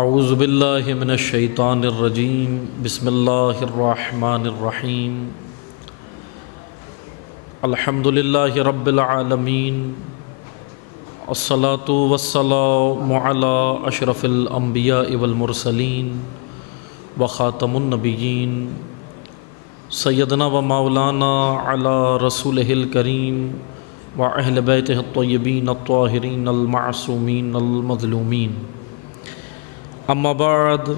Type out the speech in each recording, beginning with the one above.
اعوذ باللہ من الشیطان الرجیم بسم اللہ الرحمن الرحیم الحمدللہ رب العالمین الصلاة والسلام علی اشرف الانبیاء والمرسلین وخاتم النبیین سیدنا و مولانا علی رسولہ الکریم واہل بیتہ الطیبین الطاہرین المعصومین المظلومین اما بعد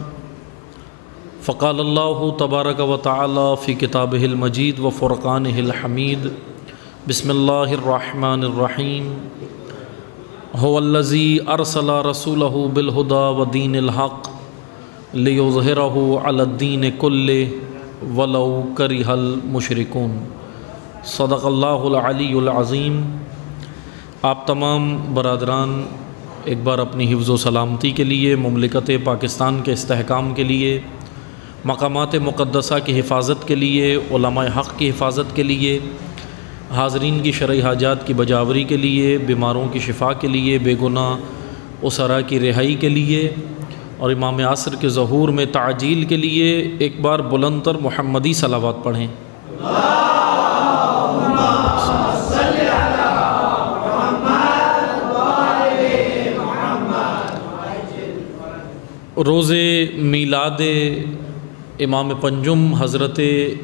فقال اللہ تبارک و تعالی فی کتابہ المجید و فرقانہ الحمید بسم اللہ الرحمن الرحیم هو الذی ارسل رسولہ بالہدی ودین الحق لیظہرہ علی الدین کلہ ولو کرہ المشرکون۔ صدق اللہ العلی العظیم۔ آپ تمام برادران ایک بار اپنی حفظ و سلامتی کے لیے، مملکت پاکستان کے استحکام کے لیے، مقامات مقدسہ کی حفاظت کے لیے، علماء حق کی حفاظت کے لیے، حاضرین کی شرعی حاجات کی بجاوری کے لیے، بیماروں کی شفا کے لیے، بے گناہ اسرا کی رہائی کے لیے اور امام عصر کے ظہور میں تعجیل کے لیے ایک بار بلند تر محمدی صلوات پڑھیں۔ روز میلاد امام پنجم حضرت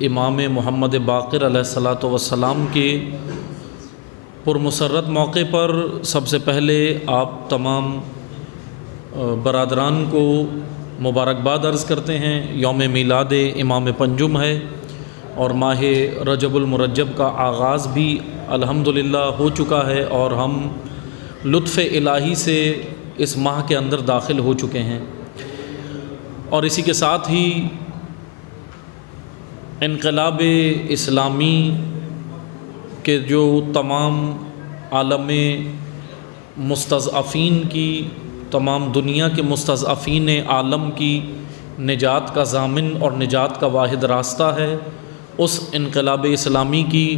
امام محمد باقر علیہ الصلاۃ والسلام کے پرمسرت موقع پر سب سے پہلے آپ تمام برادران کو مبارکباد عرض کرتے ہیں۔ یوم میلاد امام پنجم ہے اور ماہ رجب المرجب کا آغاز بھی الحمدللہ ہو چکا ہے اور ہم لطف الہی سے اس ماہ کے اندر داخل ہو چکے ہیں، اور اسی کے ساتھ ہی انقلاب اسلامی کے جو تمام عالم مستضعفین کی، تمام دنیا کے مستضعفین عالم کی نجات کا ضامن اور نجات کا واحد راستہ ہے، اس انقلاب اسلامی کی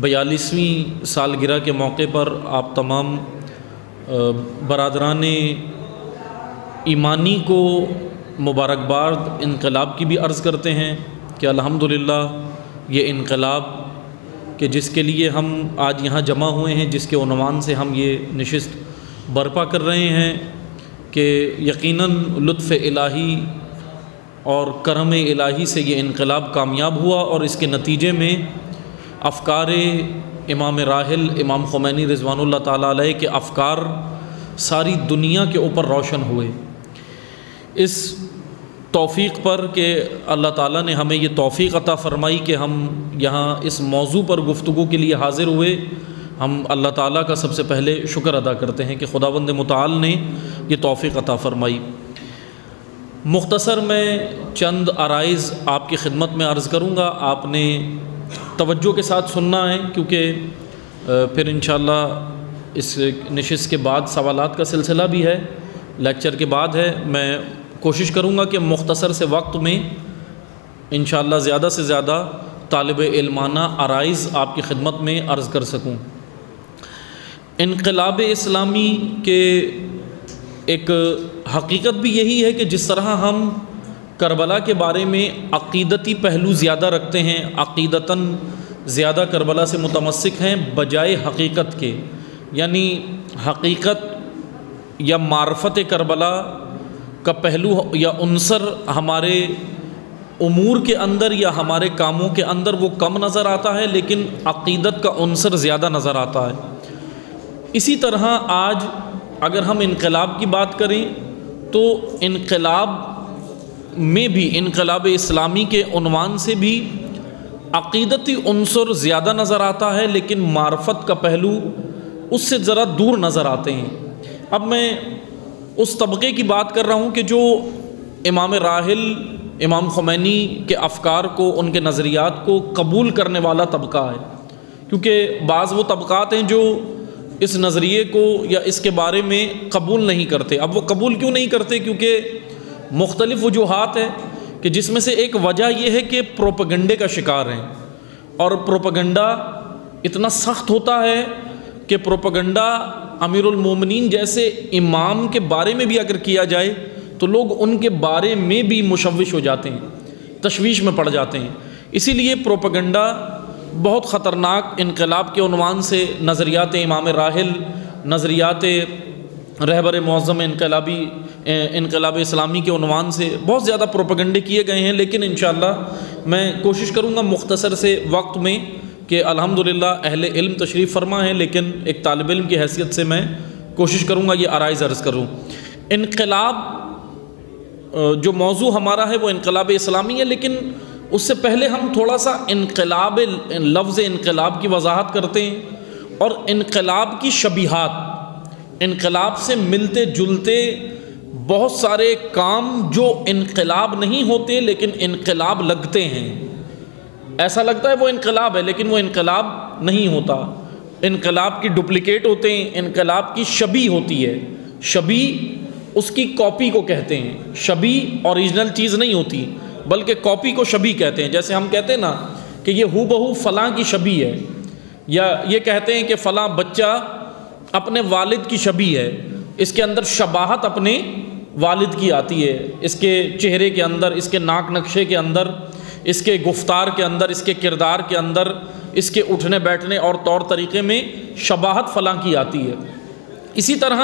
42ویں سالگرہ کے موقع پر آپ تمام برادران ایمانی کو مبارکباد انقلاب کی بھی عرض کرتے ہیں کہ الحمدللہ یہ انقلاب کہ جس کے لیے ہم آج یہاں جمع ہوئے ہیں، جس کے عنوان سے ہم یہ نشست برپا کر رہے ہیں، کہ یقیناً لطف الہی اور کرم الہی سے یہ انقلاب کامیاب ہوا اور اس کے نتیجے میں افکار امام راحل امام خمینی رضوان اللہ تعالیٰ علیہ کے افکار ساری دنیا کے اوپر روشن ہوئے۔ اس توفیق پر کہ اللہ تعالیٰ نے ہمیں یہ توفیق عطا فرمائی کہ ہم یہاں اس موضوع پر گفتگو کے لیے حاضر ہوئے، ہم اللہ تعالیٰ کا سب سے پہلے شکر ادا کرتے ہیں کہ خداوند متعال نے یہ توفیق عطا فرمائی۔ مختصر میں چند عرائض آپ کی خدمت میں عرض کروں گا، آپ نے توجہ کے ساتھ سننا ہے کیونکہ پھر انشاءاللہ اس نشست کے بعد سوالات کا سلسلہ بھی ہے، لیکچر کے بعد ہے۔ میں کوشش کروں گا کہ مختصر سے وقت میں انشاءاللہ زیادہ سے زیادہ طالب علمانہ عرائض آپ کی خدمت میں عرض کر سکوں۔ انقلاب اسلامی کے ایک حقیقت بھی یہی ہے کہ جس طرح ہم کربلا کے بارے میں عقیدتی پہلو زیادہ رکھتے ہیں، عقیدتاً زیادہ کربلا سے متمسک ہیں بجائے حقیقت کے، یعنی حقیقت یا معرفت کربلا کا پہلو یا عنصر ہمارے امور کے اندر یا ہمارے کاموں کے اندر وہ کم نظر آتا ہے، لیکن عقیدت کا عنصر زیادہ نظر آتا ہے۔ اسی طرح آج اگر ہم انقلاب کی بات کریں تو انقلاب میں بھی، انقلاب اسلامی کے عنوان سے بھی عقیدتی عنصر زیادہ نظر آتا ہے، لیکن معرفت کا پہلو اس سے ذرا دور نظر آتے ہیں۔ اب میں اس طبقے کی بات کر رہا ہوں کہ جو امام راحل امام خمینی کے افکار کو، ان کے نظریات کو قبول کرنے والا طبقہ ہے، کیونکہ بعض وہ طبقات ہیں جو اس نظریے کو یا اس کے بارے میں قبول نہیں کرتے۔ اب وہ قبول کیوں نہیں کرتے؟ کیونکہ مختلف وجوہات ہیں، کہ جس میں سے ایک وجہ یہ ہے کہ پروپیگنڈے کا شکار ہیں، اور پروپیگنڈا اتنا سخت ہوتا ہے کہ پروپیگنڈا امیر المومنین جیسے امام کے بارے میں بھی اگر کیا جائے تو لوگ ان کے بارے میں بھی مشوش ہو جاتے ہیں، تشویش میں پڑ جاتے ہیں۔ اسی لیے پروپیگنڈا بہت خطرناک انقلاب کے عنوان سے، نظریات امام راحل، نظریات رہبر معظم انقلاب اسلامی کے عنوان سے بہت زیادہ پروپیگنڈے کیے گئے ہیں، لیکن انشاءاللہ میں کوشش کروں گا مختصر سے وقت میں کہ الحمدللہ اہل علم تشریف فرما ہیں، لیکن ایک طالب علم کی حیثیت سے میں کوشش کروں گا یہ آرائز عرض کروں۔ انقلاب جو موضوع ہمارا ہے وہ انقلاب اسلامی ہے، لیکن اس سے پہلے ہم تھوڑا سا انقلاب، لفظ انقلاب کی وضاحت کرتے ہیں اور انقلاب کی شبیہات، انقلاب سے ملتے جلتے بہت سارے کام جو انقلاب نہیں ہوتے لیکن انقلاب لگتے ہیں، ایسا لگتا ہے وہ انقلاب ہے لیکن وہ انقلاب نہیں ہوتا، انقلاب کی ڈپلیکیٹ ہوتے ہیں، انقلاب کی شبیہ ہوتی ہے، شبیہ اس کی کاپی کو کہتے ہیں، شبیہ اوریجنل چیز نہیں ہوتی بلکہ کاپی کو شبیہ کہتے ہیں۔ جیسے ہم کہتے ہیں نا کہ یہ ہو بہو فلاں کی شبیہ ہے، یا یہ کہتے ہیں کہ فلاں بچہ اپنے والد کی شبیہ ہے، اس کے اندر شباہت اپنے والد کی آتی ہے، اس کے چہرے کے اندر، اس کے ناک نقشے کے اندر، اس کے گفتار کے اندر، اس کے کردار کے اندر، اس کے اٹھنے بیٹھنے اور طور طریقے میں شباہت فلاں کی آتی ہے۔ اسی طرح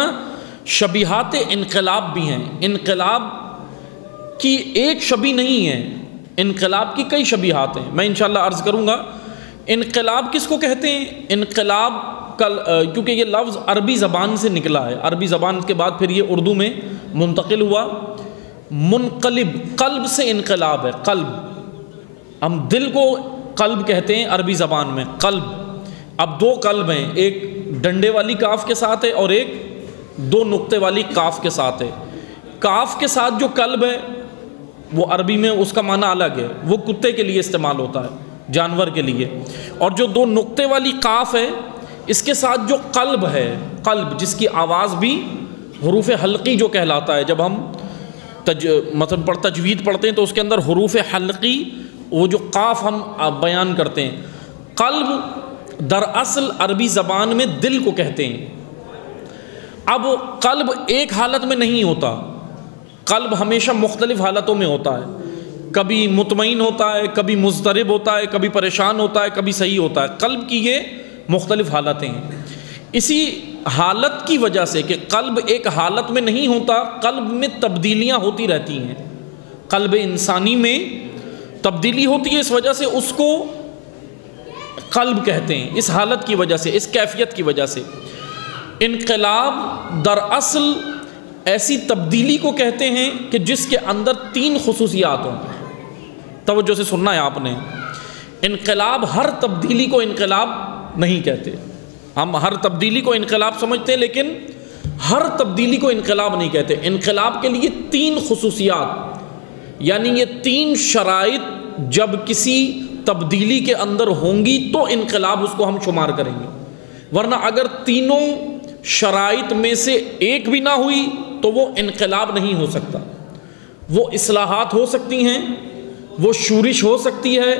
شبیہات انقلاب بھی ہیں، انقلاب کی ایک شبیہ نہیں ہے، انقلاب کی کئی شبیہات ہیں، میں انشاءاللہ عرض کروں گا۔ انقلاب کس کو کہتے ہیں؟ انقلاب کیونکہ یہ لفظ عربی زبان سے نکلا ہے، عربی زبان کے بعد پھر یہ اردو میں منتقل ہوا۔ منقلب، قلب سے انقلاب ہے، قلب، ہم دل کو قلب کہتے ہیں عربی زبان میں، قلب۔ اب دو قلب ہیں، ایک ڈنڈے والی کاف کے ساتھ ہے اور ایک دو نقطے والی کاف کے ساتھ ہے۔ کاف کے ساتھ جو قلب ہے وہ عربی میں اس کا معنی الگ ہے، وہ کتے کے لیے استعمال ہوتا ہے، جانور کے لیے، اور جو دو نقطے والی کاف ہے اس کے ساتھ جو قلب ہے، قلب جس کی آواز بھی حروف حلقی جو کہلاتا ہے، جب ہم مثلا تجوید پڑھتے ہیں تو اس کے اندر حروف حلقی، وہ جو قاف ہم بیان کرتے ہیں، قلب دراصل عربی زبان میں دل کو کہتے ہیں۔ اب قلب ایک حالت میں نہیں ہوتا، قلب ہمیشہ مختلف حالتوں میں ہوتا ہے، کبھی مطمئن ہوتا ہے، کبھی مضطرب ہوتا ہے، کبھی پریشان ہوتا ہے، کبھی صحیح ہوتا ہے۔ قلب کی یہ مختلف حالتیں ہیں۔ اسی حالت کی وجہ سے کہ قلب ایک حالت میں نہیں ہوتا، قلب میں تبدیلیاں ہوتی رہتی ہیں، قلب انسانی میں تبدیلی ہوتی ہے، اس وجہ سے اس کو قلب کہتے ہیں، اس حالت کی وجہ سے، اس کیفیت کی وجہ سے۔ انقلاب دراصل ایسی تبدیلی کو کہتے ہیں کہ جس کے اندر تین خصوصیات ہوں، توجہ سے سننا ہے آپ نے۔ انقلاب، ہر تبدیلی کو انقلاب نہیں کہتے، ہم ہر تبدیلی کو انقلاب سمجھتے ہیں لیکن ہر تبدیلی کو انقلاب نہیں کہتے۔ انقلاب کے لیے تین خصوصیات، یعنی یہ تین شرائط جب کسی تبدیلی کے اندر ہوں گی تو انقلاب اس کو ہم شمار کریں گے، ورنہ اگر تینوں شرائط میں سے ایک بھی نہ ہوئی تو وہ انقلاب نہیں ہو سکتا۔ وہ اصلاحات ہو سکتی ہیں، وہ شورش ہو سکتی ہے،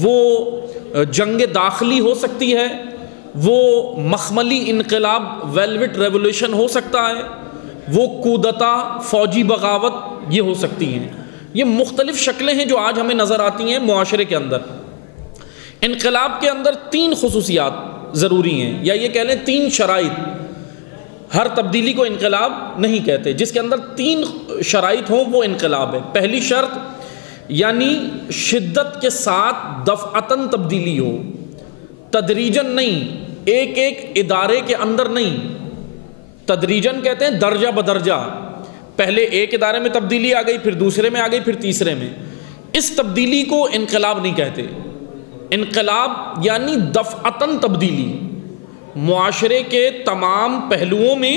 وہ جنگ داخلی ہو سکتی ہے، وہ مخملی انقلاب ویلوٹ ریولوشن ہو سکتا ہے، وہ کودتا، فوجی بغاوت یہ ہو سکتی ہیں۔ یہ مختلف شکلیں ہیں جو آج ہمیں نظر آتی ہیں معاشرے کے اندر۔ انقلاب کے اندر تین خصوصیات ضروری ہیں، یا یہ کہہ لیں تین شرائط، ہر تبدیلی کو انقلاب نہیں کہتے، جس کے اندر تین شرائط ہوں وہ انقلاب ہے۔ پہلی شرط یعنی شدت کے ساتھ دفعتاً تبدیلی ہو، تدریجاً نہیں، ایک ایک ادارے کے اندر نہیں، تدریجاً کہتے ہیں درجہ بدرجہ، پہلے ایک ادارے میں تبدیلی آ گئی، پھر دوسرے میں آ گئی، پھر تیسرے میں، اس تبدیلی کو انقلاب نہیں کہتے۔ انقلاب یعنی دفعتاً تبدیلی، معاشرے کے تمام پہلوؤں میں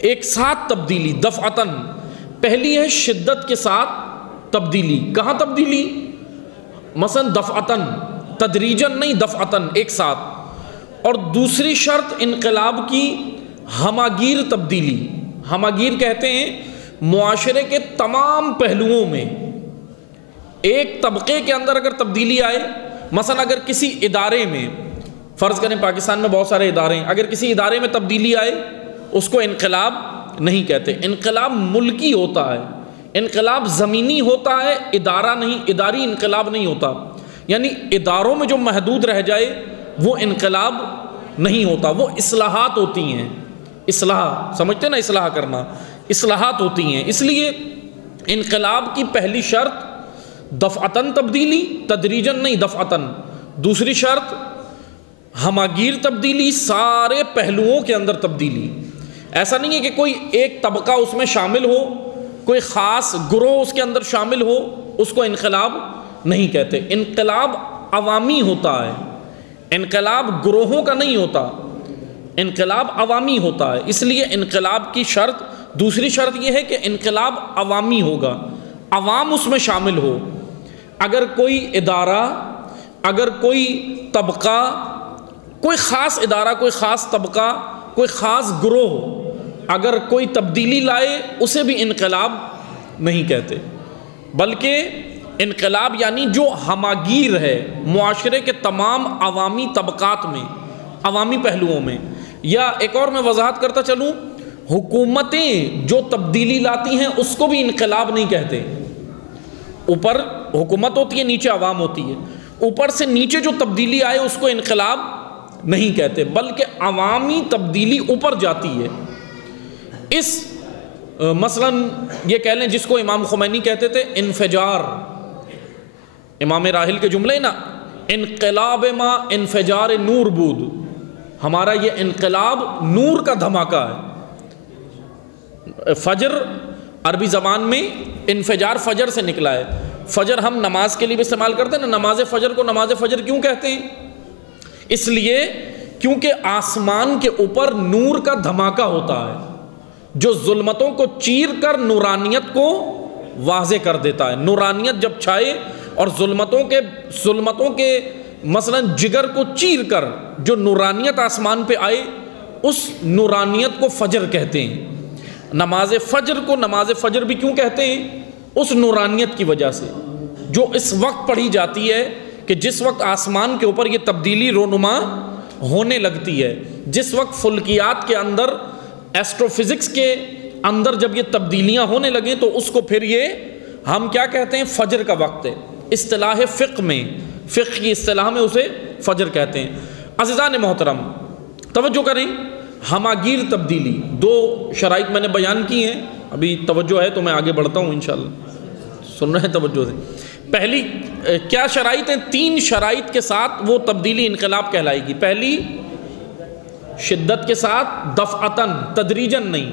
ایک ساتھ تبدیلی، دفعتاً۔ پہلی ہے شدت کے ساتھ تبدیلی، کہاں تبدیلی؟ مثلا دفعتاً، تدریجاً نہیں، دفعتاً ایک ساتھ۔ اور دوسری شرط انقلاب کی ہماگیر تبدیلی، ہماگیر کہتے ہیں معاشرے کے تمام پہلوؤں میں، ایک طبقے کے اندر اگر تبدیلی آئے، مثلا اگر کسی ادارے میں، فرض کریں پاکستان میں بہت سارے ادارے ہیں، اگر کسی ادارے میں تبدیلی آئے اس کو انقلاب نہیں کہتے۔ انقلاب ملکی ہوتا ہے، انقلاب زمینی ہوتا ہے، ادارہ نہیں، اداری انقلاب نہیں ہوتا، یعنی اداروں میں جو محدود رہ جائے وہ انقلاب نہیں ہوتا، وہ اصلاحات ہوتی ہیں۔ اصلاح سمجھتے نا، اصلاح کرنا، اصلاحات ہوتی ہیں۔ اس لیے انقلاب کی پہلی شرط دفعتاً تبدیلی، تدریجاً نہیں، دفعتاً۔ دوسری شرط ہماگیر تبدیلی، سارے پہلوؤں کے اندر تبدیلی۔ ایسا نہیں ہے کہ کوئی ایک طبقہ اس میں شامل ہو، کوئی خاص گروہ اس کے اندر شامل ہو، اس کو انقلاب نہیں کہتے۔ انقلاب عوامی ہوتا ہے، انقلاب گروہوں کا نہیں ہوتا، انقلاب عوامی ہوتا ہے۔ اس لیے انقلاب کی شرط، دوسری شرط یہ ہے کہ انقلاب عوامی ہوگا، عوام اس میں شامل ہو۔ اگر کوئی ادارہ، اگر کوئی طبقہ، کوئی خاص ادارہ، کوئی خاص طبقہ، کوئی خاص گروہ اگر کوئی تبدیلی لائے، اسے بھی انقلاب نہیں کہتے، بلکہ انقلاب یعنی جو ہماگیر ہے معاشرے کے تمام عوامی طبقات میں، عوامی پہلوؤں میں۔ یا ایک اور میں وضاحت کرتا چلوں، حکومتیں جو تبدیلی لاتی ہیں اس کو بھی انقلاب نہیں کہتے۔ اوپر حکومت ہوتی ہے، نیچے عوام ہوتی ہے، اوپر سے نیچے جو تبدیلی آئے اس کو انقلاب نہیں کہتے، بلکہ عوامی تبدیلی اوپر جاتی ہے۔ اس مثلاً یہ کہہ لیں جس کو امام خمینی کہتے تھے انفجار، امام راحل کے جملے نا، انقلاب ما انفجار نور بود، ہمارا یہ انقلاب نور کا دھماکہ ہے۔ فجر عربی زبان میں انفجار فجر سے نکلا ہے۔ فجر ہم نماز کے لیے بھی استعمال کرتے ہیں نا، نماز فجر کو نماز فجر کیوں کہتے ہیں؟ اس لیے کیونکہ آسمان کے اوپر نور کا دھماکہ ہوتا ہے جو ظلمتوں کو چیر کر نورانیت کو واضح کر دیتا ہے۔ نورانیت جب چھائے اور ظلمتوں کے مثلاً جگر کو چیر کر جو نورانیت آسمان پہ آئے، اس نورانیت کو فجر کہتے ہیں۔ نماز فجر کو نماز فجر بھی کیوں کہتے ہیں؟ اس نورانیت کی وجہ سے جو اس وقت پڑھی جاتی ہے کہ جس وقت آسمان کے اوپر یہ تبدیلی رونما ہونے لگتی ہے، جس وقت فلکیات کے اندر، ایسٹرو فزکس کے اندر جب یہ تبدیلیاں ہونے لگیں تو اس کو پھر یہ ہم کیا کہتے ہیں؟ فجر کا وقت ہے۔ اصطلاح فقہ میں، فقہ کی اصطلاح میں اسے فجر کہتے ہیں۔ عزیزان محترم توجہ کریں، ہماگیر تبدیلی دو شرائط میں نے بیان کی ہیں، ابھی توجہ ہے تو میں آگے بڑھتا ہوں انشاءاللہ، سن رہے ہیں توجہ سے۔ پہلی کیا شرائط ہیں؟ 3 شرائط کے ساتھ وہ تبدیلی انقلاب کہلائے گی۔ پہلی، شدت کے ساتھ، دفعتاً، تدریجاً نہیں۔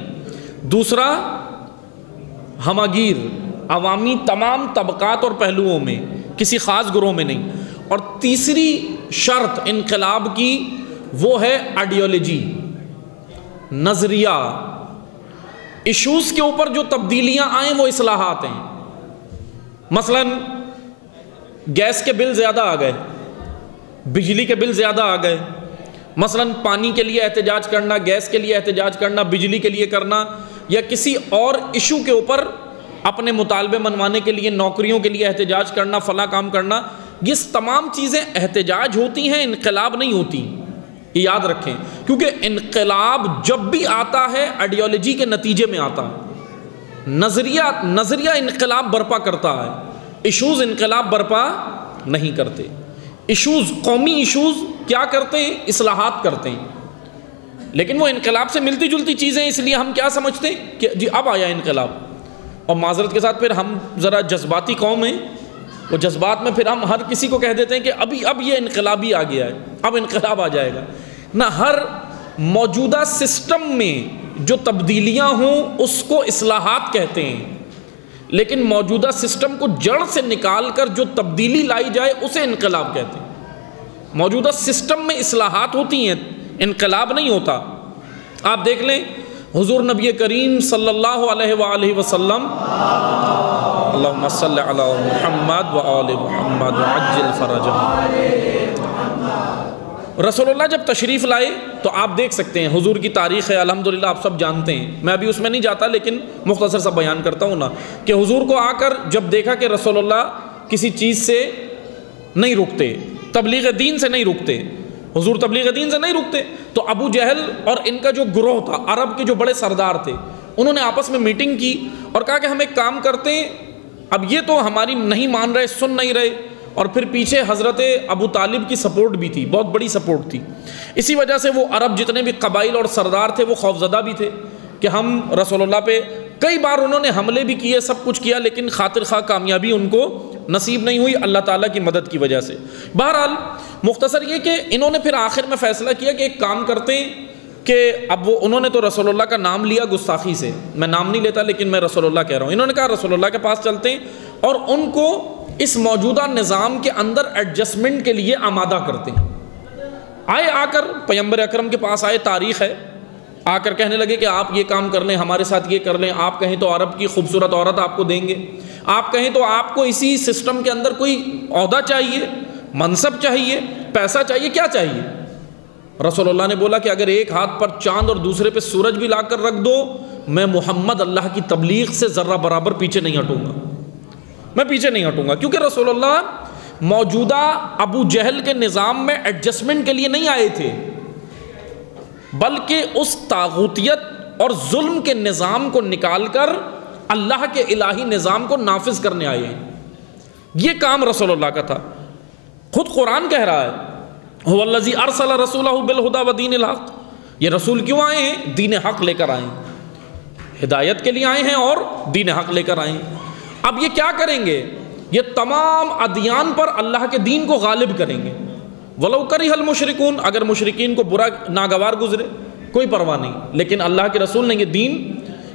دوسرا، ہماگیر، عوامی تمام طبقات اور پہلوؤں میں، کسی خاص گروہ میں نہیں۔ اور تیسری شرط انقلاب کی وہ ہے آئیڈیالوجی، نظریہ۔ ایشوز کے اوپر جو تبدیلیاں آئیں وہ اصلاحات ہیں۔ مثلاً گیس کے بل زیادہ آ گئے، بجلی کے بل زیادہ آ گئے، مثلاً پانی کے لیے احتجاج کرنا، گیس کے لیے احتجاج کرنا، بجلی کے لیے کرنا، یا کسی اور ایشو کے اوپر اپنے مطالبے منوانے کے لیے، نوکریوں کے لیے احتجاج کرنا، فلاں کام کرنا، یہ تمام چیزیں احتجاج ہوتی ہیں، انقلاب نہیں ہوتی، یہ یاد رکھیں۔ کیونکہ انقلاب جب بھی آتا ہے آئیڈیالوجی کے نتیجے میں آتا ہے، نظریہ انقلاب برپا کرتا ہے، ایشوز انقلاب برپا نہیں کرتے۔ ایشوز، قومی ایشوز کیا کرتے ہیں؟ اصلاحات کرتے ہیں، لیکن وہ انقلاب سے ملتی جلتی چیزیں، اس لیے ہم کیا سمجھتے ہیں کہ جی اب آیا انقلاب۔ اور معذرت کے ساتھ پھر ہم ذرا جذباتی قوم ہیں، وہ جذبات میں پھر ہم ہر کسی کو کہہ دیتے ہیں کہ اب یہ انقلابی آ گیا ہے، اب انقلاب آ جائے گا۔ نہ، ہر موجودہ سسٹم میں جو تبدیلیاں ہوں اس کو اصلاحات کہتے ہیں، لیکن موجودہ سسٹم کو جڑ سے نکال کر جو تبدیلی لائی جائے اسے انقلاب کہتے ہیں۔ موجودہ سسٹم میں اصلاحات ہوتی ہیں، انقلاب نہیں ہوتا۔ آپ دیکھ لیں حضور نبی کریم صلی اللہ علیہ وآلہ وسلم، اللہم صلی علی محمد وآل محمد وعجل فرجہم، رسول اللہ جب تشریف لائے تو آپ دیکھ سکتے ہیں، حضور کی تاریخ ہے الحمدللہ آپ سب جانتے ہیں، میں ابھی اس میں نہیں جاتا لیکن مختصر سا بیان کرتا ہوں نا، کہ حضور کو آ کر جب دیکھا کہ رسول اللہ کسی چیز سے نہیں رکتے، تبلیغ دین سے نہیں رکتے، حضور تبلیغ دین سے نہیں رکتے، تو ابو جہل اور ان کا جو گروہ تھا، عرب کے جو بڑے سردار تھے، انہوں نے آپس میں میٹنگ کی اور کہا کہ ہم ایک کام کرتے ہیں، اب یہ تو ہماری نہیں مان رہے، سن نہیں رہے، اور پھر پیچھے حضرت ابو طالب کی سپورٹ بھی تھی، بہت بڑی سپورٹ تھی، اسی وجہ سے وہ عرب جتنے بھی قبائل اور سردار تھے وہ خوفزدہ بھی تھے کہ ہم رسول اللہ پہ کئی بار انہوں نے حملے بھی کیے، سب کچھ کیا، لیکن خاطر خواہ کامیابی ان کو نصیب نہیں ہوئی اللہ تعالیٰ کی مدد کی وجہ سے۔ بہرحال مختصر یہ کہ انہوں نے پھر آخر میں فیصلہ کیا کہ ایک کام کرتے ہیں کہ اب انہوں نے تو رسول اللہ کا نام لیا گستاخی سے، میں نام نہیں لیتا لیکن میں رسول اللہ کہہ رہا ہوں، انہوں نے کہا رسول اللہ کے پاس چلتے ہیں اور ان کو اس موجودہ نظام کے اندر ایڈجسٹمنٹ کے لیے آمادہ کرتے ہیں۔ آئے، آ کر پیغمبر اکرم کے پاس آئے، تاریخ ہے، آ کر کہنے لگے کہ آپ یہ کام کر لیں، ہمارے ساتھ یہ کر لیں، آپ کہیں تو عرب کی خوبصورت عورت آپ کو دیں گے، آپ کہیں تو آپ کو اسی سسٹم کے اندر کوئی عہدہ چاہیے، منصب چاہیے، پیسہ چاہیے، کیا چاہیے؟ رسول اللہ نے بولا کہ اگر ایک ہاتھ پر چاند اور دوسرے پہ سورج بھی لا کر رکھ دو، میں محمد اللہ کی تبلیغ سے ذرہ برابر پیچھے نہیں ہٹوں گا، میں پیچھے نہیں ہٹوں گا، کیونکہ رسول اللہ موجودہ ابو جہل کے نظام میں ایڈجسٹمنٹ کے لیے نہیں آئے تھے، بلکہ اس طاغوتیت اور ظلم کے نظام کو نکال کر اللہ کے الہی نظام کو نافذ کرنے آئے ہیں۔ یہ کام رسول اللہ کا تھا، خود قرآن کہہ رہا ہے هو الذی ارسل رسولہ بالہدی ودین الحق، یہ رسول کیوں آئے ہیں؟ دین حق لے کر آئے ہیں، ہدایت کے لیے آئے ہیں اور دین حق لے کر آئے ہیں۔ اب یہ کیا کریں گے؟ یہ تمام ادیان پر اللہ کے دین کو غالب کریں گے، وَلَوْ كَرِهَ الْمُشْرِكُونَ، اگر مشرکین کو برا ناگوار گزرے کوئی پرواہ نہیں، لیکن اللہ کے رسول نے یہ دین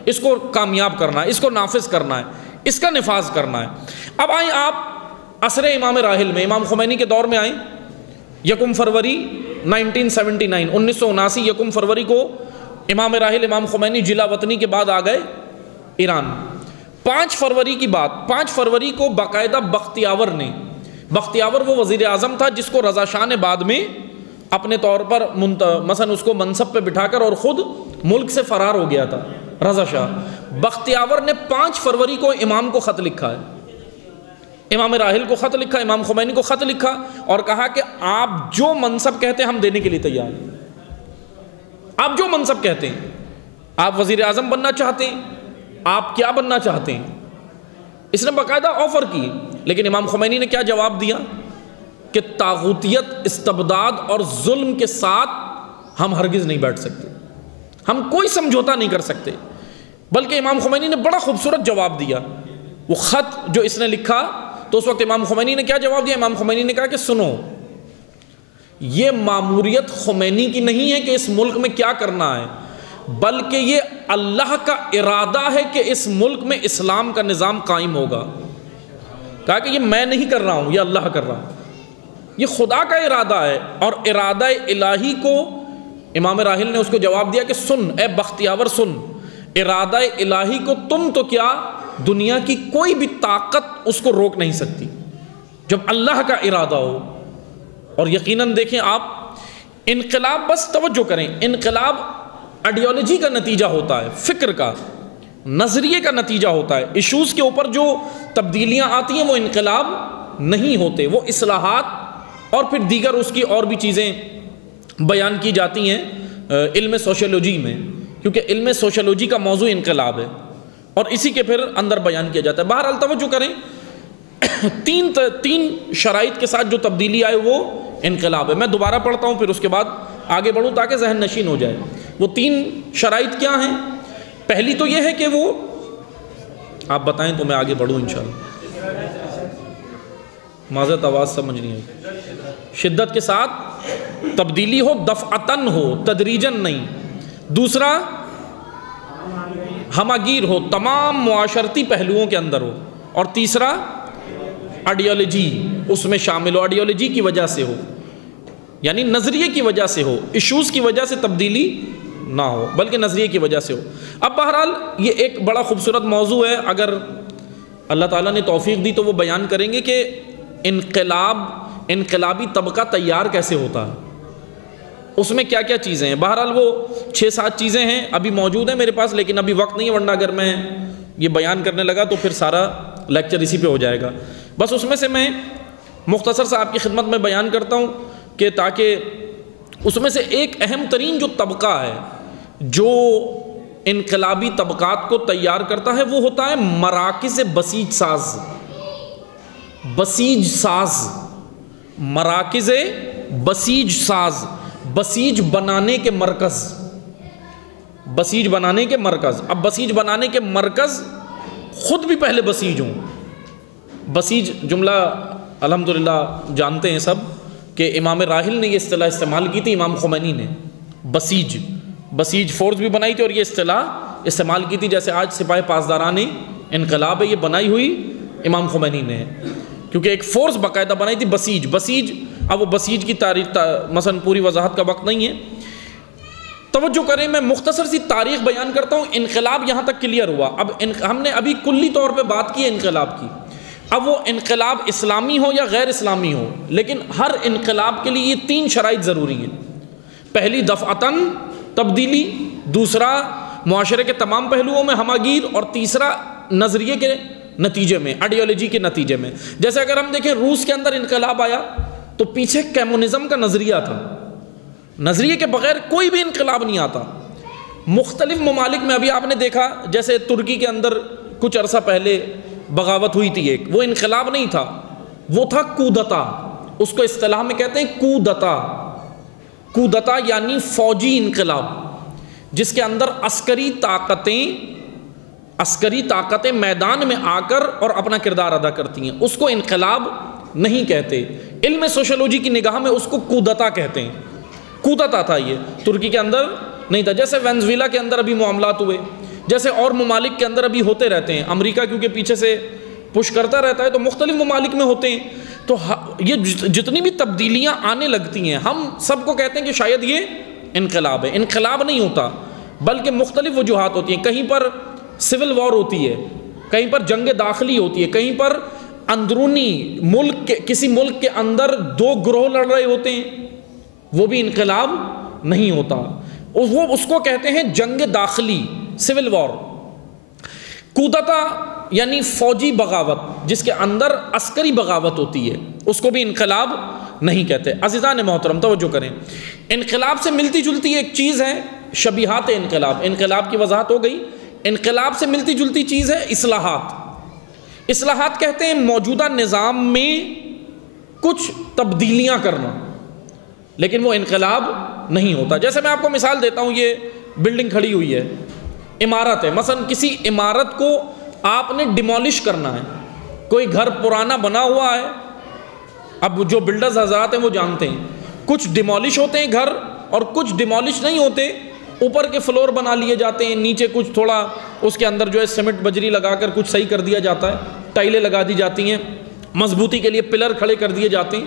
اس کو کامیاب کرنا ہے، اس کو نافذ کرنا ہے، اس کا نفاذ کرنا ہے۔ اب آئیں آپ عصر امام راحل میں، امام خمینی کے دور میں آئیں، یکم فروری 1979 1979 یکم فروری کو امام راحل امام خمینی جلا وطنی کے بعد آ گئے ایران۔ 5 فروری کی بات، 5 فروری کو باقاعدہ بختیاور نے، بختیاور وہ وزیر اعظم تھا جس کو رضا شاہ نے بعد میں اپنے طور پر مثلا اس کو منصب پہ بٹھا کر اور خود ملک سے فرار ہو گیا تھا، رضا شاہ۔ بختیاور نے 5 فروری کو امام کو خط لکھا ہے، امام راحل کو خط لکھا، امام خمینی کو خط لکھا اور کہا کہ آپ جو منصب کہتے ہیں ہم دینے کے لیے تیار ہیں، آپ جو منصب کہتے ہیں، آپ وزیر اعظم بننا چاہتے ہیں، آپ کیا بننا چاہتے ہیں، اس نے باقاعدہ آفر کی۔ لیکن امام خمینی نے کیا جواب دیا کہ طاغوتیت، استبداد اور ظلم کے ساتھ ہم ہرگز نہیں بیٹھ سکتے، ہم کوئی سمجھوتا نہیں کر سکتے۔ بلکہ امام خمینی نے بڑا خوبصورت جواب دیا، وہ خط جو اس نے لکھا تو اس وقت امام خمینی نے کیا جواب دیا؟ امام خمینی نے کہا کہ سنو، یہ ماموریت خمینی کی نہیں ہے کہ اس ملک میں کیا کرنا ہے، بلکہ یہ اللہ کا ارادہ ہے کہ اس ملک میں اسلام کا نظام قائم ہوگا۔ کہا کہ یہ میں نہیں کر رہا ہوں، یہ اللہ کر رہا ہوں، یہ خدا کا ارادہ ہے۔ اور ارادہ الہی کو امام راحل نے اس کو جواب دیا کہ سن اے بختیاور، سن، ارادہ الہی کو تم تو کیا، دنیا کی کوئی بھی طاقت اس کو روک نہیں سکتی جب اللہ کا ارادہ ہو۔ اور یقیناً دیکھیں آپ، انقلاب، بس توجہ کریں، انقلاب آئیڈیالوجی کا نتیجہ ہوتا ہے، فکر کا، نظریے کا نتیجہ ہوتا ہے۔ ایشوز کے اوپر جو تبدیلیاں آتی ہیں وہ انقلاب نہیں ہوتے، وہ اصلاحات اور پھر دیگر اس کی اور بھی چیزیں بیان کی جاتی ہیں علم سوشیولوجی میں، کیونکہ علم سوشیولوجی کا موضوع انقلاب ہے اور اسی کے پھر اندر بیان کیا جاتا ہے۔ بہرحال توجہ کریں، تین شرائط کے ساتھ جو تبدیلی آئے وہ انقلاب ہے۔ میں دوبارہ پڑھتا ہوں پھر اس کے بعد آگے بڑھوں تاکہ ذہن نشین ہو جائے۔ وہ 3 شرائط کیا ہیں؟ پہلی تو یہ ہے کہ وہ، آپ بتائیں تو میں آگے بڑھوں انشاءاللہ۔ معذرت، آواز سمجھ نہیں آئی۔ شدت کے ساتھ تبدیلی ہو، دفعتاً ہو، تدریجاً نہیں۔ دوسرا، ہمہ گیر ہو، تمام معاشرتی پہلوؤں کے اندر ہو۔ اور تیسرا، آئیڈیالوجی اس میں شامل ہو، آئیڈیالوجی کی وجہ سے ہو، یعنی نظریے کی وجہ سے ہو، ایشوز کی وجہ سے تبدیلی نہ ہو بلکہ نظریے کی وجہ سے ہو۔ اب بہرحال یہ ایک بڑا خوبصورت موضوع ہے، اگر اللہ تعالیٰ نے توفیق دی تو وہ بیان کریں گے کہ انقلابی طبقہ تیار کیسے ہوتا ہے، اس میں کیا کیا چیزیں ہیں۔ بہرحال وہ 6-7 چیزیں ہیں، ابھی موجود ہیں میرے پاس، لیکن ابھی وقت نہیں ہے، ورنہ اگر میں یہ بیان کرنے لگا تو پھر سارا لیکچر اسی پہ ہو جائے گا۔ بس اس میں سے میں مختصر سے آپ کی خدمت میں بیان کرتا ہوں کہ تاکہ اس میں سے ایک اہم ترین جو طبقہ ہے جو انقلابی طبقات کو تیار کرتا ہے وہ ہوتا ہے مراکز بسیج ساز. بسیج ساز، مراکز بسیج ساز، بسیج بنانے کے مرکز، بسیج بنانے کے مرکز. اب بسیج بنانے کے مرکز خود بھی پہلے بسیج ہوں. بسیج جملہ الحمدللہ جانتے ہیں سب کہ امام راحل نے یہ اصطلاح استعمال کی تھی، امام خمینی نے. بسیج، بسیج فورس بھی بنائی تھی اور یہ اصطلاح استعمال کی تھی. جیسے آج سپاہ پاسداران انقلاب ہے، یہ بنائی ہوئی امام خمینی نے، کیونکہ ایک فورس باقاعدہ بنائی تھی بسیج. بسیج، اب وہ بسیج کی تاریخ مثلا پوری وضاحت کا وقت نہیں ہے. توجہ کریں، میں مختصر سی تاریخ بیان کرتا ہوں. انقلاب یہاں تک کلیئر ہوا. اب ہم نے ابھی کلی طور پہ بات کی ہے انقلاب کی. اب وہ انقلاب اسلامی ہو یا غیر اسلامی ہو، لیکن ہر انقلاب کے لیے یہ 3 شرائط ضروری ہیں. پہلی دفعتاً تبدیلی، دوسرا معاشرے کے تمام پہلوؤں میں ہماگیر، اور تیسرا نظریے کے نتیجے میں، آئیڈیالوجی کے نتیجے میں. جیسے اگر ہم دیکھیں روس کے اندر انقلاب آیا تو پیچھے کمیونزم کا نظریہ تھا. نظریے کے بغیر کوئی بھی انقلاب نہیں آتا. مختلف ممالک میں ابھی آپ نے دیکھا، جیسے ترکی کے اندر کچھ عرصہ پہلے بغاوت ہوئی تھی ایک، وہ انقلاب نہیں تھا، وہ تھا کودتا. اس کو اصطلاح میں کہتے ہیں کودتا. کودتا یعنی فوجی انقلاب، جس کے اندر عسکری طاقتیں میدان میں آ کر اور اپنا کردار ادا کرتی ہیں. اس کو انقلاب نہیں کہتے. علم سوشیولوجی کی نگاہ میں اس کو کودتا کہتے ہیں. کودتا تھا یہ، ترکی کے اندر نہیں تھا. جیسے وینزویلا کے اندر ابھی معاملات ہوئے، جیسے اور ممالک کے اندر ابھی ہوتے رہتے ہیں. امریکہ کیونکہ پیچھے سے پش کرتا رہتا ہے تو مختلف ممالک میں ہوتے ہیں. تو یہ جتنی بھی تبدیلیاں آنے لگتی ہیں، ہم سب کو کہتے ہیں کہ شاید یہ انقلاب ہے. انقلاب نہیں ہوتا، بلکہ مختلف وجوہات ہوتی ہیں. کہیں پر سول وار ہوتی ہے، کہیں پر جنگ داخلی ہوتی ہے، کہیں پر اندرونی ملک کسی ملک کے اندر 2 گروہ لڑ رہے ہوتے ہیں، وہ بھی انقلاب نہیں ہوتا. وہ اس کو کہتے ہیں جنگ داخلی، سول وار. کودتا یعنی فوجی بغاوت، جس کے اندر عسکری بغاوت ہوتی ہے، اس کو بھی انقلاب نہیں کہتے. عزیزان محترم توجہ کریں، انقلاب سے ملتی جلتی ایک چیز ہے شبیہات انقلاب. انقلاب کی وضاحت ہو گئی. انقلاب سے ملتی جلتی چیز ہے اصلاحات. اصلاحات کہتے ہیں موجودہ نظام میں کچھ تبدیلیاں کرنا، لیکن وہ انقلاب نہیں ہوتا. جیسے میں آپ کو مثال دیتا ہوں، یہ بلڈنگ کھڑی ہوئی ہے، عمارت ہے. مثلا کسی عمارت کو آپ نے ڈیمولش کرنا ہے. کوئی گھر پرانا بنا ہوا ہے، اب جو بلڈرز حضرات ہیں وہ جانتے ہیں، کچھ ڈیمولش ہوتے ہیں گھر اور کچھ ڈیمولش نہیں ہوتے. اوپر کے فلور بنا لیے جاتے ہیں، نیچے کچھ تھوڑا اس کے اندر جو ہے سیمنٹ بجری لگا کر کچھ صحیح کر دیا جاتا ہے، ٹائلیں لگا دی جاتی ہیں، مضبوطی کے لیے پلر کھڑے کر دیے جاتے ہیں.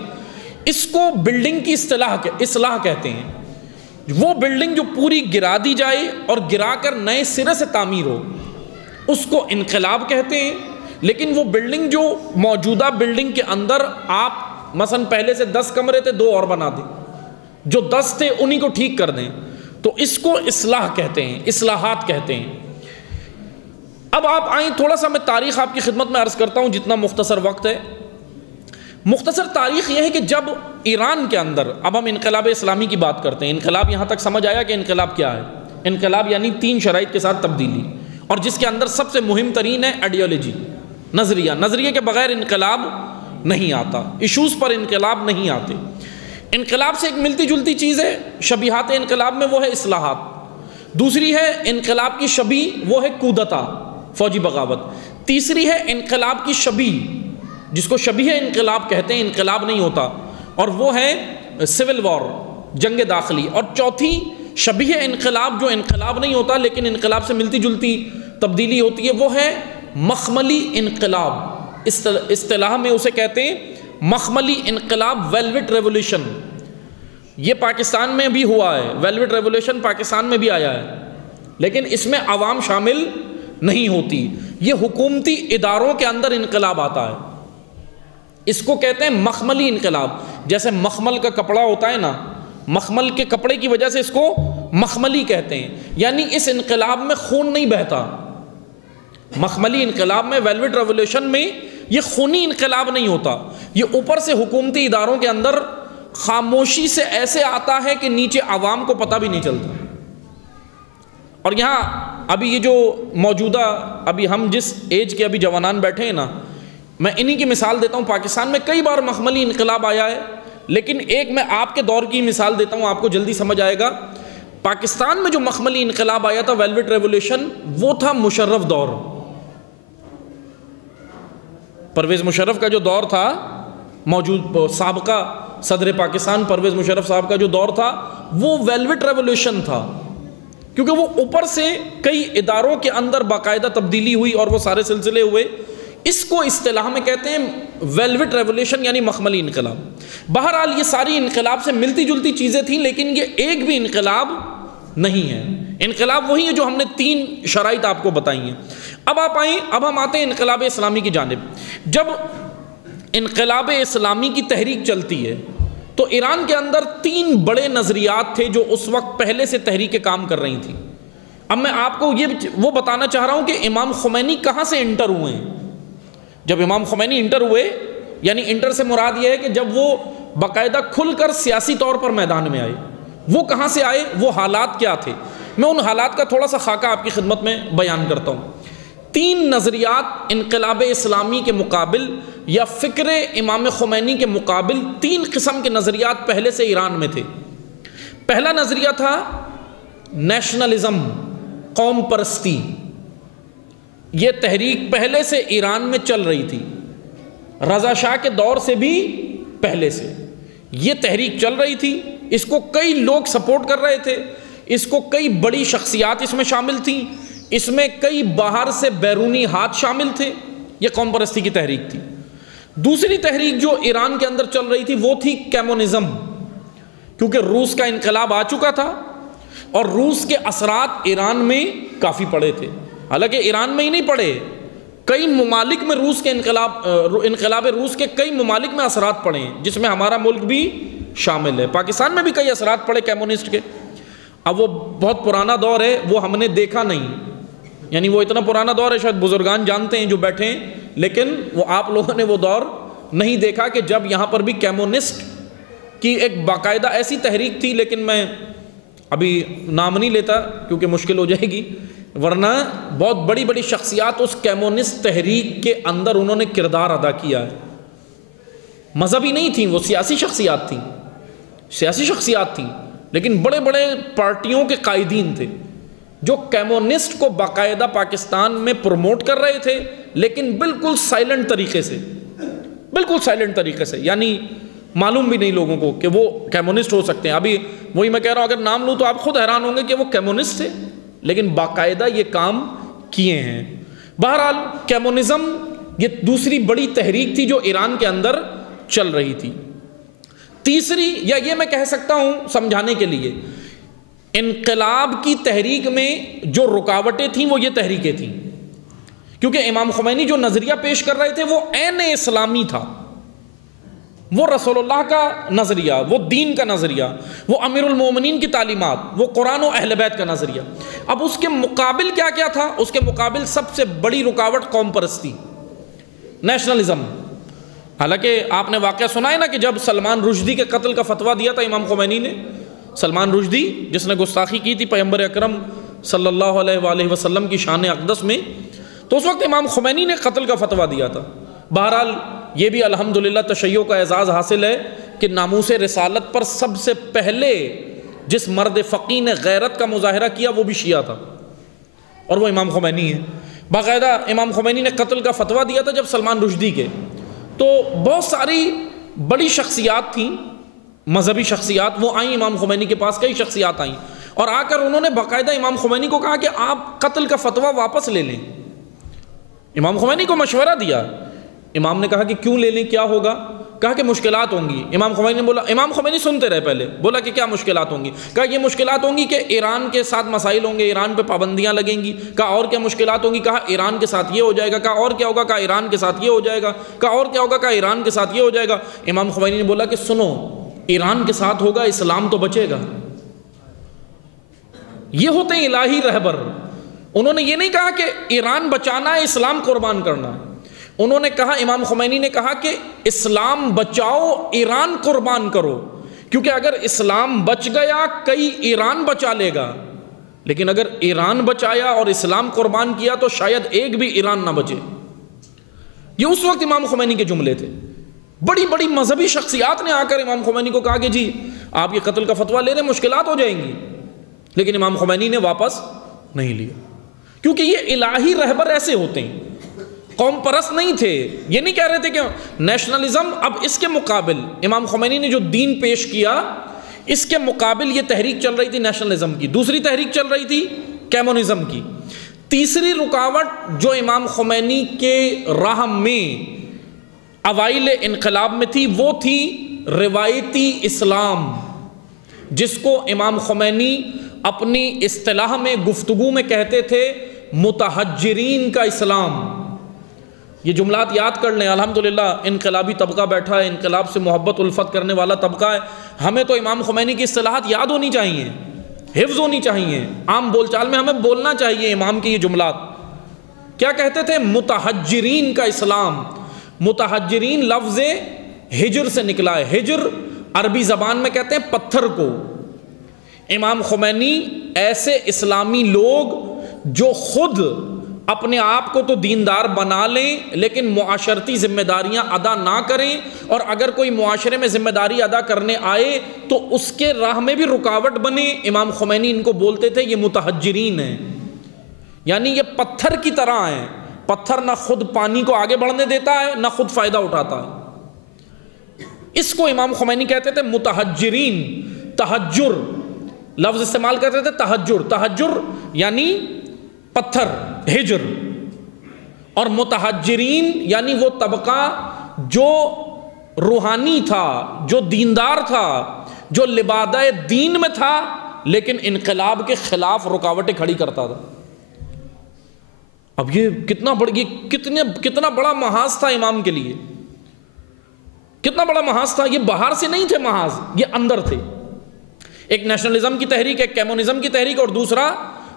اس کو بلڈنگ کی اصلاح کہتے ہیں. وہ بلڈنگ جو پوری گرا دی جائے اور گرا کر نئے سرے سے تعمیر ہو، اس کو انقلاب کہتے ہیں. لیکن وہ بلڈنگ جو موجودہ بلڈنگ کے اندر آپ مثلا پہلے سے 10 کمرے تھے 2 اور بنا دیں، جو 10 تھے انہی کو ٹھیک کر دیں، تو اس کو اصلاح کہتے ہیں، اصلاحات کہتے ہیں. اب آپ آئیں، تھوڑا سا میں تاریخ آپ کی خدمت میں عرض کرتا ہوں جتنا مختصر وقت ہے. مختصر تاریخ یہ ہے کہ جب ایران کے اندر، اب ہم انقلاب اسلامی کی بات کرتے ہیں. انقلاب یہاں تک سمجھ آیا کہ انقلاب کیا ہے؟ انقلاب یعنی 3 شرائط کے ساتھ تبدیلی، اور جس کے اندر سب سے مہم ترین ہے آئیڈیالوجی، نظریہ. نظریے کے بغیر انقلاب نہیں آتا، ایشوز پر انقلاب نہیں آتے. انقلاب سے ایک ملتی جلتی چیز ہے شبیہات انقلاب میں، وہ ہے اصلاحات. دوسری ہے انقلاب کی شبیہ، وہ ہے کودتا، فوجی بغاوت. تیسری ہے انقلاب کی شبیہ، جس کو شبیہ انقلاب کہتے ہیں، انقلاب نہیں ہوتا، اور وہ ہے سول وار، جنگ داخلی. اور چوتھی شبیہ انقلاب، جو انقلاب نہیں ہوتا لیکن انقلاب سے ملتی جلتی تبدیلی ہوتی ہے، وہ ہے مخملی انقلاب. اصطلاح میں اسے کہتے ہیں مخملی انقلاب، ویلوٹ ریولوشن. یہ پاکستان میں بھی ہوا ہے، ویلوٹ ریولوشن پاکستان میں بھی آیا ہے، لیکن اس میں عوام شامل نہیں ہوتی. یہ حکومتی اداروں کے اندر انقلاب آتا ہے. اس کو کہتے ہیں مخملی انقلاب. جیسے مخمل کا کپڑا ہوتا ہے نا، مخمل کے کپڑے کی وجہ سے اس کو مخملی کہتے ہیں. یعنی اس انقلاب میں خون نہیں بہتا. مخملی انقلاب میں، ویلوٹ ریولوشن میں یہ خونی انقلاب نہیں ہوتا. یہ اوپر سے حکومتی اداروں کے اندر خاموشی سے ایسے آتا ہے کہ نیچے عوام کو پتہ بھی نہیں چلتا. اور یہاں ابھی یہ جو موجودہ ابھی ہم جس ایج کے ابھی جوانان بیٹھے ہیں نا، میں انہی کی مثال دیتا ہوں. پاکستان میں کئی بار مخملی انقلاب آیا ہے، لیکن ایک میں آپ کے دور کی مثال دیتا ہوں، آپ کو جلدی سمجھ آئے گا. پاکستان میں جو مخملی انقلاب آیا تھا، ویلویٹ ریولیوشن، وہ تھا مشرف دور. پرویز مشرف کا جو دور تھا، موجود سابقہ صدر پاکستان پرویز مشرف صاحب کا جو دور تھا، وہ ویلویٹ ریولیوشن تھا، کیونکہ وہ اوپر سے کئی اداروں کے اندر باقاعدہ تبدیلی ہوئی اور وہ سارے سلسلے ہوئے. اس کو اصطلاح میں کہتے ہیں ویلویٹ ریولیوشن، یعنی مخملی انقلاب. بہرحال یہ ساری انقلاب سے ملتی جلتی چیزیں تھیں، لیکن یہ ایک بھی انقلاب نہیں ہے. انقلاب وہی ہے جو ہم نے 3 شرائط آپ کو بتائی ہیں. اب ہم آتے ہیں انقلاب اسلامی کی جانب. جب انقلاب اسلامی کی تحریک چلتی ہے تو ایران کے اندر 3 بڑے نظریات تھے جو اس وقت پہلے سے تحریکیں کام کر رہی تھیں. اب میں آپ کو وہ بتانا چاہ رہا ہوں کہ امام خمینی کہاں سے انٹر ہوئے ہیں. جب امام خمینی انٹر ہوئے، یعنی انٹر سے مراد یہ ہے کہ جب وہ باقاعدہ کھل کر سیاسی طور پر میدان میں آئے، وہ کہاں سے آئے، وہ حالات کیا تھے. میں ان حالات کا تھوڑا سا خاکہ آپ کی خدمت میں بیان کرتا ہوں. 3 نظریات انقلاب اسلامی کے مقابل یا فکر امام خمینی کے مقابل 3 قسم کے نظریات پہلے سے ایران میں تھے. پہلا نظریہ تھا نیشنلزم، قوم پرستی. یہ تحریک پہلے سے ایران میں چل رہی تھی، رضا شاہ کے دور سے بھی پہلے سے یہ تحریک چل رہی تھی. اس کو کئی لوگ سپورٹ کر رہے تھے، اس کو کئی بڑی شخصیات اس میں شامل تھیں، اس میں کئی باہر سے بیرونی ہاتھ شامل تھے. یہ قوم پرستی کی تحریک تھی. دوسری تحریک جو ایران کے اندر چل رہی تھی وہ تھی کیمونزم، کیونکہ روس کا انقلاب آ چکا تھا اور روس کے اثرات ایران میں کافی پڑے تھے. حالانکہ ایران میں ہی نہیں پڑے، کئی ممالک میں روس کے انقلاب روس کے کئی ممالک میں اثرات پڑے ہیں، جس میں ہمارا ملک بھی شامل ہے. پاکستان میں بھی کئی اثرات پڑے کمیونسٹ کے. اب وہ بہت پرانا دور ہے، وہ ہم نے دیکھا نہیں، یعنی وہ اتنا پرانا دور ہے شاید بزرگان جانتے ہیں جو بیٹھے ہیں، لیکن وہ آپ لوگوں نے وہ دور نہیں دیکھا کہ جب یہاں پر بھی کمیونسٹ کی ایک باقاعدہ ایسی تحریک تھی. لیکن میں ابھی نام نہیں لیتا کیونکہ مشکل ہو جائے گی، ورنہ بہت بڑی بڑی شخصیات اس کمیونسٹ تحریک کے اندر انہوں نے کردار ادا کیا ہے. مذہبی نہیں تھیں، وہ سیاسی شخصیات تھیں، لیکن بڑے بڑے پارٹیوں کے قائدین تھے جو کمیونسٹ کو باقاعدہ پاکستان میں پروموٹ کر رہے تھے، لیکن بالکل سائلنٹ طریقے سے، یعنی معلوم بھی نہیں لوگوں کو کہ وہ کمیونسٹ ہو سکتے ہیں. ابھی وہی میں کہہ رہا ہوں، اگر نام لوں تو آپ خود حیران ہوں گے کہ وہ کمیونسٹ تھے، لیکن باقاعدہ یہ کام کیے ہیں. بہرحال کمیونزم یہ دوسری بڑی تحریک تھی جو ایران کے اندر چل رہی تھی. تیسری، یا یہ میں کہہ سکتا ہوں سمجھانے کے لیے، انقلاب کی تحریک میں جو رکاوٹیں تھیں وہ یہ تحریکیں تھیں، کیونکہ امام خمینی جو نظریہ پیش کر رہے تھے وہ عین اسلامی تھا، وہ رسول اللہ کا نظریہ، وہ دین کا نظریہ، وہ امیر المومنین کی تعلیمات، وہ قرآن و اہل بیت کا نظریہ. اب اس کے مقابل کیا کیا تھا؟ اس کے مقابل سب سے بڑی رکاوٹ قوم پرستی، نیشنلزم. حالانکہ آپ نے واقعہ سنا ہے نا کہ جب سلمان رشدی کے قتل کا فتویٰ دیا تھا امام خمینی نے، سلمان رشدی جس نے گستاخی کی تھی پیغمبر اکرم صلی اللہ علیہ وآلہ وسلم کی شان اقدس میں، تو اس وقت امام خمینی نے قتل کا فتویٰ دیا تھا. بہرحال یہ بھی الحمدللہ تشیع کا اعزاز حاصل ہے کہ ناموس رسالت پر سب سے پہلے جس مرد فقی نے غیرت کا مظاہرہ کیا وہ بھی شیعہ تھا، اور وہ امام خمینی ہے. باقاعدہ امام خمینی نے قتل کا فتویٰ دیا تھا جب سلمان رشدی کے. تو بہت ساری بڑی شخصیات تھیں، مذہبی شخصیات، وہ آئیں امام خمینی کے پاس، کئی شخصیات آئیں اور آ کر انہوں نے باقاعدہ امام خمینی کو کہا کہ آپ قتل کا فتویٰ واپس لے لیں. امام خمینی کو مشورہ دیا. امام نے کہا کہ کیوں لے لیں، کیا ہوگا؟ کہا کہ مشکلات ہوں گی. امام خمینی نے بولا، امام خمینی سنتے رہے، پہلے بولا کہ کیا مشکلات ہوں گی؟ کہا یہ مشکلات ہوں گی کہ ایران کے ساتھ مسائل ہوں گے، ایران پہ پابندیاں لگیں گی. کہا اور کیا مشکلات ہوں گی؟ کہا ایران کے ساتھ یہ ہو جائے گا. کہا اور کیا ہوگا؟ کہا ایران کے ساتھ یہ ہو جائے گا. کہا اور کیا ہوگا؟ کہا ایران کے ساتھ یہ ہو جائے گا. امام خمینی نے بولا کہ سنو، ایران کے ساتھ ہوگا، اسلام تو بچے گا. یہ ہوتے ہیں الہی رہبر. انہوں نے یہ نہیں کہا کہ ایران بچانا ہے، اسلام قربان کرنا ہے. انہوں نے کہا، امام خمینی نے کہا کہ اسلام بچاؤ، ایران قربان کرو، کیونکہ اگر اسلام بچ گیا کئی ایران بچا لے گا، لیکن اگر ایران بچایا اور اسلام قربان کیا تو شاید ایک بھی ایران نہ بچے. یہ اس وقت امام خمینی کے جملے تھے. بڑی بڑی مذہبی شخصیات نے آ کر امام خمینی کو کہا کہ جی آپ یہ قتل کا فتویٰ لے رہے ہیں، مشکلات ہو جائیں گی، لیکن امام خمینی نے واپس نہیں لیا، کیونکہ یہ الہی رہبر ایسے ہوتے ہیں، قوم پرست نہیں تھے. یہ نہیں کہہ رہے تھے کہ نیشنلزم. اب اس کے مقابل امام خمینی نے جو دین پیش کیا، اس کے مقابل یہ تحریک چل رہی تھی نیشنلزم کی، دوسری تحریک چل رہی تھی کمیونزم کی. تیسری رکاوٹ جو امام خمینی کے راہ میں اوائل انقلاب میں تھی وہ تھی روایتی اسلام، جس کو امام خمینی اپنی اصطلاح میں گفتگو میں کہتے تھے متحجرین کا اسلام. یہ جملات یاد کر لیں. الحمدللہ انقلابی طبقہ بیٹھا ہے، انقلاب سے محبت الفت کرنے والا طبقہ ہے. ہمیں تو امام خمینی کی اصطلاحات یاد ہونی چاہیے، حفظ ہونی چاہیے، عام بول چال میں ہمیں بولنا چاہیے امام کی یہ جملات. کیا کہتے تھے؟ متحجرین کا اسلام. متحجرین لفظ ہجر سے نکلا ہے. ہجر عربی زبان میں کہتے ہیں پتھر کو. امام خمینی ایسے اسلامی لوگ جو خود اپنے آپ کو تو دیندار بنا لیں لیکن معاشرتی ذمہ داریاں ادا نہ کریں، اور اگر کوئی معاشرے میں ذمہ داری ادا کرنے آئے تو اس کے راہ میں بھی رکاوٹ بنے، امام خمینی ان کو بولتے تھے یہ متحجرین ہیں. یعنی یہ پتھر کی طرح ہیں. پتھر نہ خود پانی کو آگے بڑھنے دیتا ہے نہ خود فائدہ اٹھاتا ہے. اس کو امام خمینی کہتے تھے متحجرین. تحجر لفظ استعمال کرتے تھے، تحجر. تحجر یعنی پتھر، ہجر. اور متحجرین یعنی وہ طبقہ جو روحانی تھا، جو دیندار تھا، جو لبادہ دین میں تھا لیکن انقلاب کے خلاف رکاوٹیں کھڑی کرتا تھا. اب یہ کتنا بڑا محاذ تھا امام کے لیے، کتنا بڑا محاذ تھا. یہ باہر سے نہیں تھے محاذ، یہ اندر تھے. ایک نیشنلزم کی تحریک، ایک کمیونزم کی تحریک، اور دوسرا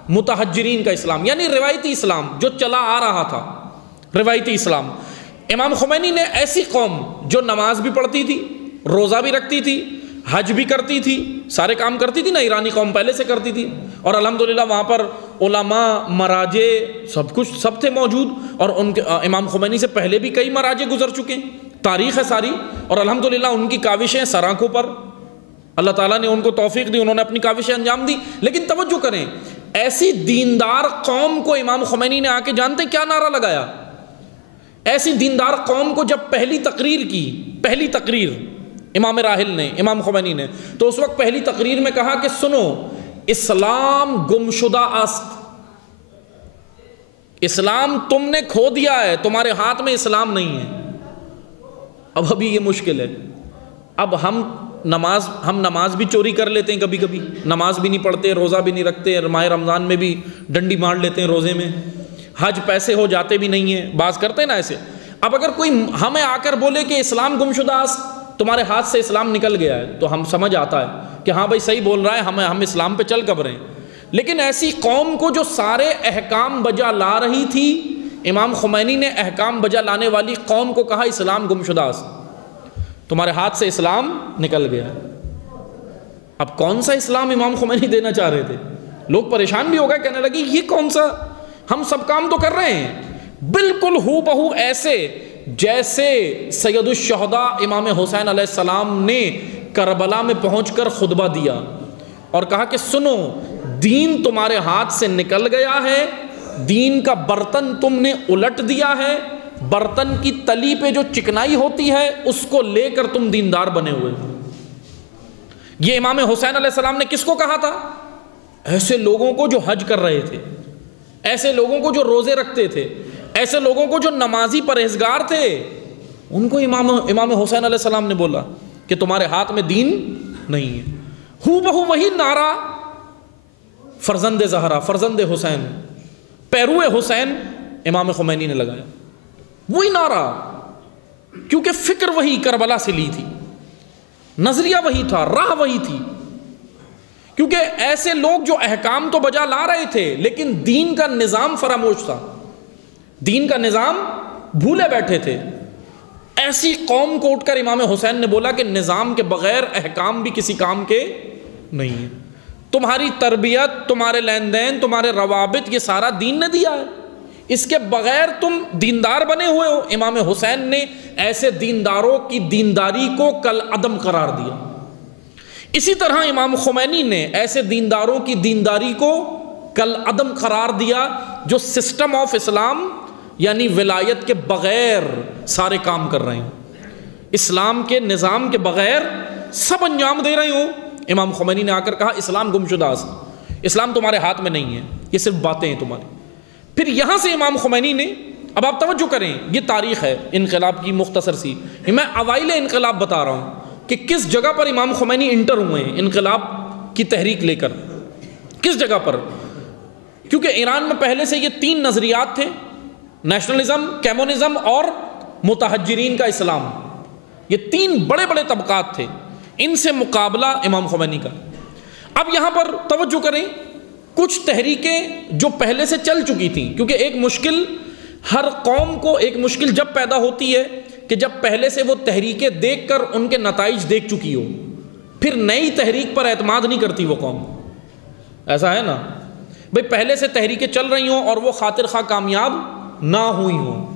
متحجرین کا اسلام یعنی روایتی اسلام جو چلا آ رہا تھا. روایتی اسلام. امام خمینی نے ایسی قوم جو نماز بھی پڑھتی تھی، روزہ بھی رکھتی تھی، حج بھی کرتی تھی، سارے کام کرتی تھی نا، ایرانی قوم پہلے سے کرتی تھی، اور الحمدللہ وہاں پر علماء، مراجع سب تھے موجود، اور ان کے امام خمینی سے پہلے بھی کئی مراجع گزر چکے ہیں، تاریخ ہے ساری، اور الحمدللہ ان کی کاوشیں سر آنکھوں پر، اللہ تعالیٰ نے ان کو توفیق دی، انہوں نے اپنی کاوشیں انجام دی. لیکن توجہ کریں، ایسی دیندار قوم کو امام خمینی نے آ کے جانتے کیا نعرہ لگایا؟ ایسی دیندار قوم کو جب پہلی تقریر امام راحل نے، امام خمینی نے، تو اس وقت پہلی تقریر میں کہا کہ سنو، اسلام گمشدہ است، اسلام تم نے کھو دیا ہے، تمہارے ہاتھ میں اسلام نہیں ہے. ابھی یہ مشکل ہے. اب ہم نماز بھی چوری کر لیتے ہیں، کبھی کبھی نماز بھی نہیں پڑھتے، روزہ بھی نہیں رکھتے، ماہ رمضان میں بھی ڈنڈی مار لیتے ہیں روزے میں، حج پیسے ہو جاتے بھی نہیں ہیں، بعض کرتے ہیں نا ایسے. اب اگر کوئی ہمیں آ کر بولے کہ اسلام گمشدہ است، تمہارے ہاتھ سے اسلام نکل گیا ہے، تو ہم سمجھ آتا ہے کہ ہاں بھائی صحیح بول رہا ہے، ہم اسلام پہ چل کب رہے ہیں. لیکن ایسی قوم کو جو سارے احکام بجا لا رہی تھی، امام خمینی نے احکام بجا لانے والی قوم کو کہا اسلام گمشدہ است، تمہارے ہاتھ سے اسلام نکل گیا. اب کون سا اسلام امام خمینی دینا چاہ رہے تھے؟ لوگ پریشان بھی ہو گئے، کہنے لگے یہ کون سا، ہم سب کام تو کر رہے ہیں بالکل ہو بہو ایسے جیسے سید الشہداء امام حسین علیہ السلام نے کربلا میں پہنچ کر خطبہ دیا اور کہا کہ سنو، دین تمہارے ہاتھ سے نکل گیا ہے، دین کا برتن تم نے الٹ دیا ہے، برتن کی تلی پہ جو چکنائی ہوتی ہے اس کو لے کر تم دیندار بنے ہوئے. یہ امام حسین علیہ السلام نے کس کو کہا تھا؟ ایسے لوگوں کو جو حج کر رہے تھے، ایسے لوگوں کو جو روزے رکھتے تھے، ایسے لوگوں کو جو نمازی پرہیزگار تھے، ان کو امام حسین علیہ السلام نے بولا کہ تمہارے ہاتھ میں دین نہیں ہے. ہو بہو وہی نعرہ فرزند زہرا، فرزند حسین، پیرو حسین امام خمینی نے لگایا. وہی نعرہ، کیونکہ فکر وہی کربلا سے لی تھی، نظریہ وہی تھا، راہ وہی تھی. کیونکہ ایسے لوگ جو احکام تو بجا لا رہے تھے لیکن دین کا نظام فراموش تھا، دین کا نظام بھولے بیٹھے تھے. ایسی قوم کو اٹھ کر امام حسین نے بولا کہ نظام کے بغیر احکام بھی کسی کام کے نہیں ہیں. تمہاری تربیت، تمہارے لین دین، تمہارے روابط، یہ سارا دین نے دیا ہے، اس کے بغیر تم دیندار بنے ہوئے ہو۔ امام حسین نے ایسے دینداروں کی دینداری کو کل عدم قرار دیا۔ اسی طرح امام خمینی نے ایسے دینداروں کی دینداری کو کل عدم قرار دیا جو سسٹم آف اسلام یعنی ولایت کے بغیر سارے کام کر رہے ہیں، اسلام کے نظام کے بغیر سب انجام دے رہے ہوں۔ امام خمینی نے آ کر کہا اسلام گمشدہ است، اسلام تمہارے ہاتھ میں نہیں ہے، یہ صرف باتیں ہیں تمہاری۔ پھر یہاں سے امام خمینی نے، اب آپ توجہ کریں، یہ تاریخ ہے انقلاب کی مختصر سی، میں اوائل انقلاب بتا رہا ہوں کہ کس جگہ پر امام خمینی انٹر ہوئے ہیں انقلاب کی تحریک لے کر، کس جگہ پر، کیونکہ ایران میں پہلے سے یہ تین نظریات تھے، نیشنلزم، کیمونزم اور متحجرین کا اسلام، یہ تین بڑے بڑے طبقات تھے، ان سے مقابلہ امام خمینی کا۔ اب یہاں پر توجہ کریں، کچھ تحریکیں جو پہلے سے چل چکی تھیں، کیونکہ ایک مشکل ہر قوم کو ایک مشکل جب پیدا ہوتی ہے کہ جب پہلے سے وہ تحریکیں دیکھ کر ان کے نتائج دیکھ چکی ہو، پھر نئی تحریک پر اعتماد نہیں کرتی وہ قوم، ایسا ہے نا بھئی، پہلے سے تحریکیں چل رہی ہوں اور وہ خاطر خواہ کامیاب نہ ہوئی ہوں،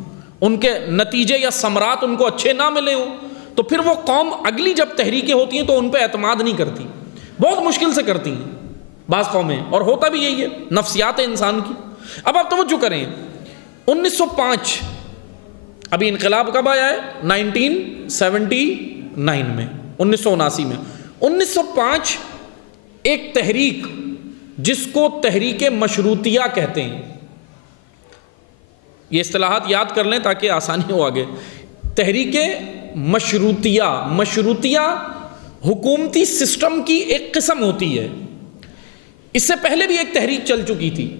ان کے نتیجے یا ثمرات ان کو اچھے نہ ملے ہوں، تو پھر وہ قوم اگلی جب تحریکیں ہوتی ہیں تو ان پہ اعتماد نہیں کرتی، بہت مشکل سے کرتی ہیں بعض قومیں، اور ہوتا بھی یہی ہے، نفسیات انسان کی۔ اب آپ توجہ کریں، 1905 ابھی انقلاب کب آیا ہے؟ 1979 میں، 1979 میں، 1905 ایک تحریک جس کو تحریک مشروطیہ کہتے ہیں، یہ اصطلاحات یاد کر لیں تاکہ آسانی ہو آگے۔ تحریک مشروطیہ، مشروطیہ حکومتی سسٹم کی ایک قسم ہوتی ہے۔ اس سے پہلے بھی ایک تحریک چل چکی تھی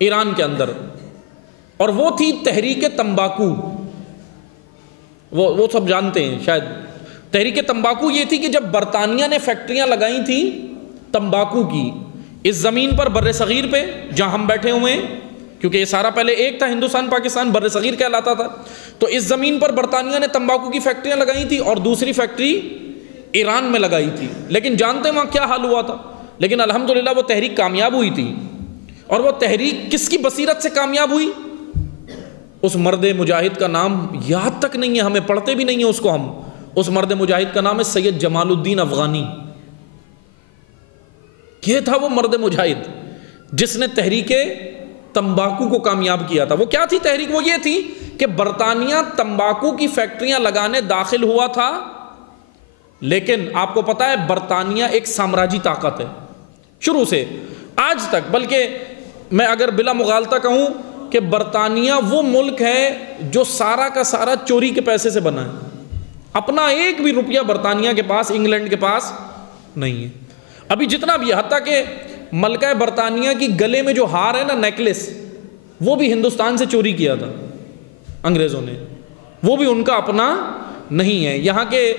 ایران کے اندر، اور وہ تھی تحریک تمباکو، وہ سب جانتے ہیں شاید۔ تحریک تمباکو یہ تھی کہ جب برطانیہ نے فیکٹریاں لگائی تھیں تمباکو کی اس زمین پر، بر صغیر پہ جہاں ہم بیٹھے ہوئے ہیں، کیونکہ یہ سارا پہلے ایک تھا، ہندوستان پاکستان بر صغیر کہلاتا تھا، تو اس زمین پر برطانیہ نے تمباکو کی فیکٹریاں لگائی تھی اور دوسری فیکٹری ایران میں لگائی تھی، لیکن جانتے ہیں وہاں کیا حال ہوا تھا؟ لیکن الحمدللہ وہ تحریک کامیاب ہوئی تھی، اور وہ تحریک کس کی بصیرت سے کامیاب ہوئی؟ اس مرد مجاہد کا نام یاد تک نہیں ہے ہمیں، پڑھتے بھی نہیں ہیں اس کو ہم، اس مرد مجاہد کا نام ہے سید جمال الدین افغانی۔ یہ تھا وہ مرد مجاہد جس نے تحریک تمباکو کو کامیاب کیا تھا۔ وہ کیا تھی تحریک؟ وہ یہ تھی کہ برطانیہ تمباکو کی فیکٹریاں لگانے داخل ہوا تھا، لیکن آپ کو پتا ہے برطانیہ ایک سامراجی طاقت ہے شروع سے آج تک، بلکہ میں اگر بلا مغالطہ کہوں کہ برطانیہ وہ ملک ہے جو سارا کا سارا چوری کے پیسے سے بنا ہے، اپنا ایک بھی روپیہ برطانیہ کے پاس، انگلینڈ کے پاس نہیں ہے ابھی جتنا بھی، حتیٰ کہ ملکہ برطانیہ کی گلے میں جو ہار ہے نا، نیکلس، وہ بھی ہندوستان سے چوری کیا تھا انگریزوں نے، وہ بھی ان کا اپنا نہیں ہے۔ یہاں کے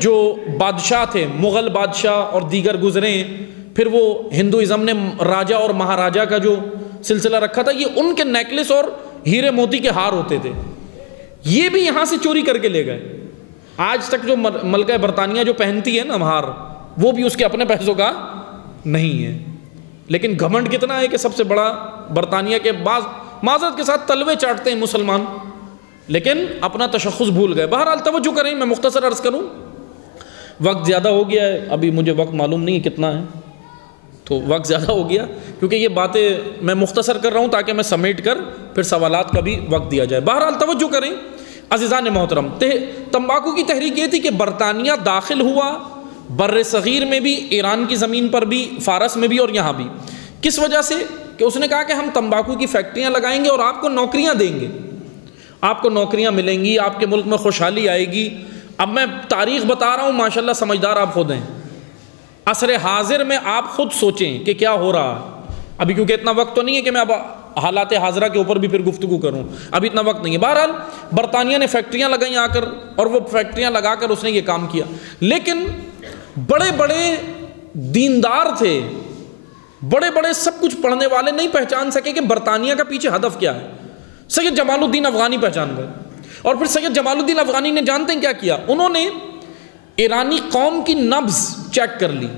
جو بادشاہ تھے، مغل بادشاہ اور دیگر گزرے ہیں، پھر وہ ہندوازم نے راجہ اور مہاراجہ کا جو سلسلہ رکھا تھا، یہ ان کے نیکلس اور ہیرے موتی کے ہار ہوتے تھے، یہ بھی یہاں سے چوری کر کے لے گئے۔ آج تک جو ملکہ برطانیہ جو پہنتی ہے نا ہار، وہ بھی اس کے اپنے پیسوں کا نہیں ہے، لیکن گھمنڈ کتنا ہے کہ سب سے بڑا برطانیہ کے بعض معذرت کے ساتھ تلوے چاٹتے ہیں مسلمان، لیکن اپنا تشخص بھول گئے۔ بہرحال توجہ کریں، میں مختصر عرض کروں، وقت زیادہ ہو گیا ہے، ابھی مجھے وقت معلوم نہیں ہے کتنا ہے، تو وقت زیادہ ہو گیا، کیونکہ یہ باتیں میں مختصر کر رہا ہوں تاکہ میں سمیٹ کر پھر سوالات کا بھی وقت دیا جائے۔ بہرحال توجہ کریں عزیزان محترم، تمباکو کی تحریک یہ تھی کہ برطانیہ داخل ہوا بر صغیر میں بھی، ایران کی زمین پر بھی، فارس میں بھی اور یہاں بھی۔ کس وجہ سے؟ کہ اس نے کہا کہ ہم تمباکو کی فیکٹریاں لگائیں گے اور آپ کو نوکریاں دیں گے، آپ کو نوکریاں ملیں گی، آپ کے ملک میں خوشحالی آئے گی۔ اب میں تاریخ بتا رہا ہوں، ماشاءاللہ سمجھدار آپ خود ہیں، عصر حاضر میں آپ خود سوچیں کہ کیا ہو رہا ہے ابھی، کیونکہ اتنا وقت تو نہیں ہے کہ میں اب حالات حاضرہ کے اوپر بھی پھر گفتگو کروں، ابھی اتنا وقت نہیں ہے۔ بہرحال برطانیہ نے فیکٹریاں لگائیں آ کر، اور وہ فیکٹریاں لگا کر اس نے یہ کام کیا، لیکن بڑے بڑے دیندار تھے، بڑے بڑے سب کچھ پڑھنے والے نہیں پہچان سکے کہ برطانیہ کا پیچھے ہدف کیا ہے۔ سید جمال الدین افغانی پہچان گئے، اور پھر سید جمال الدین افغانی نے جانتے ہیں کیا کیا؟ انہوں نے ایرانی قوم کی نبض چیک کر لی،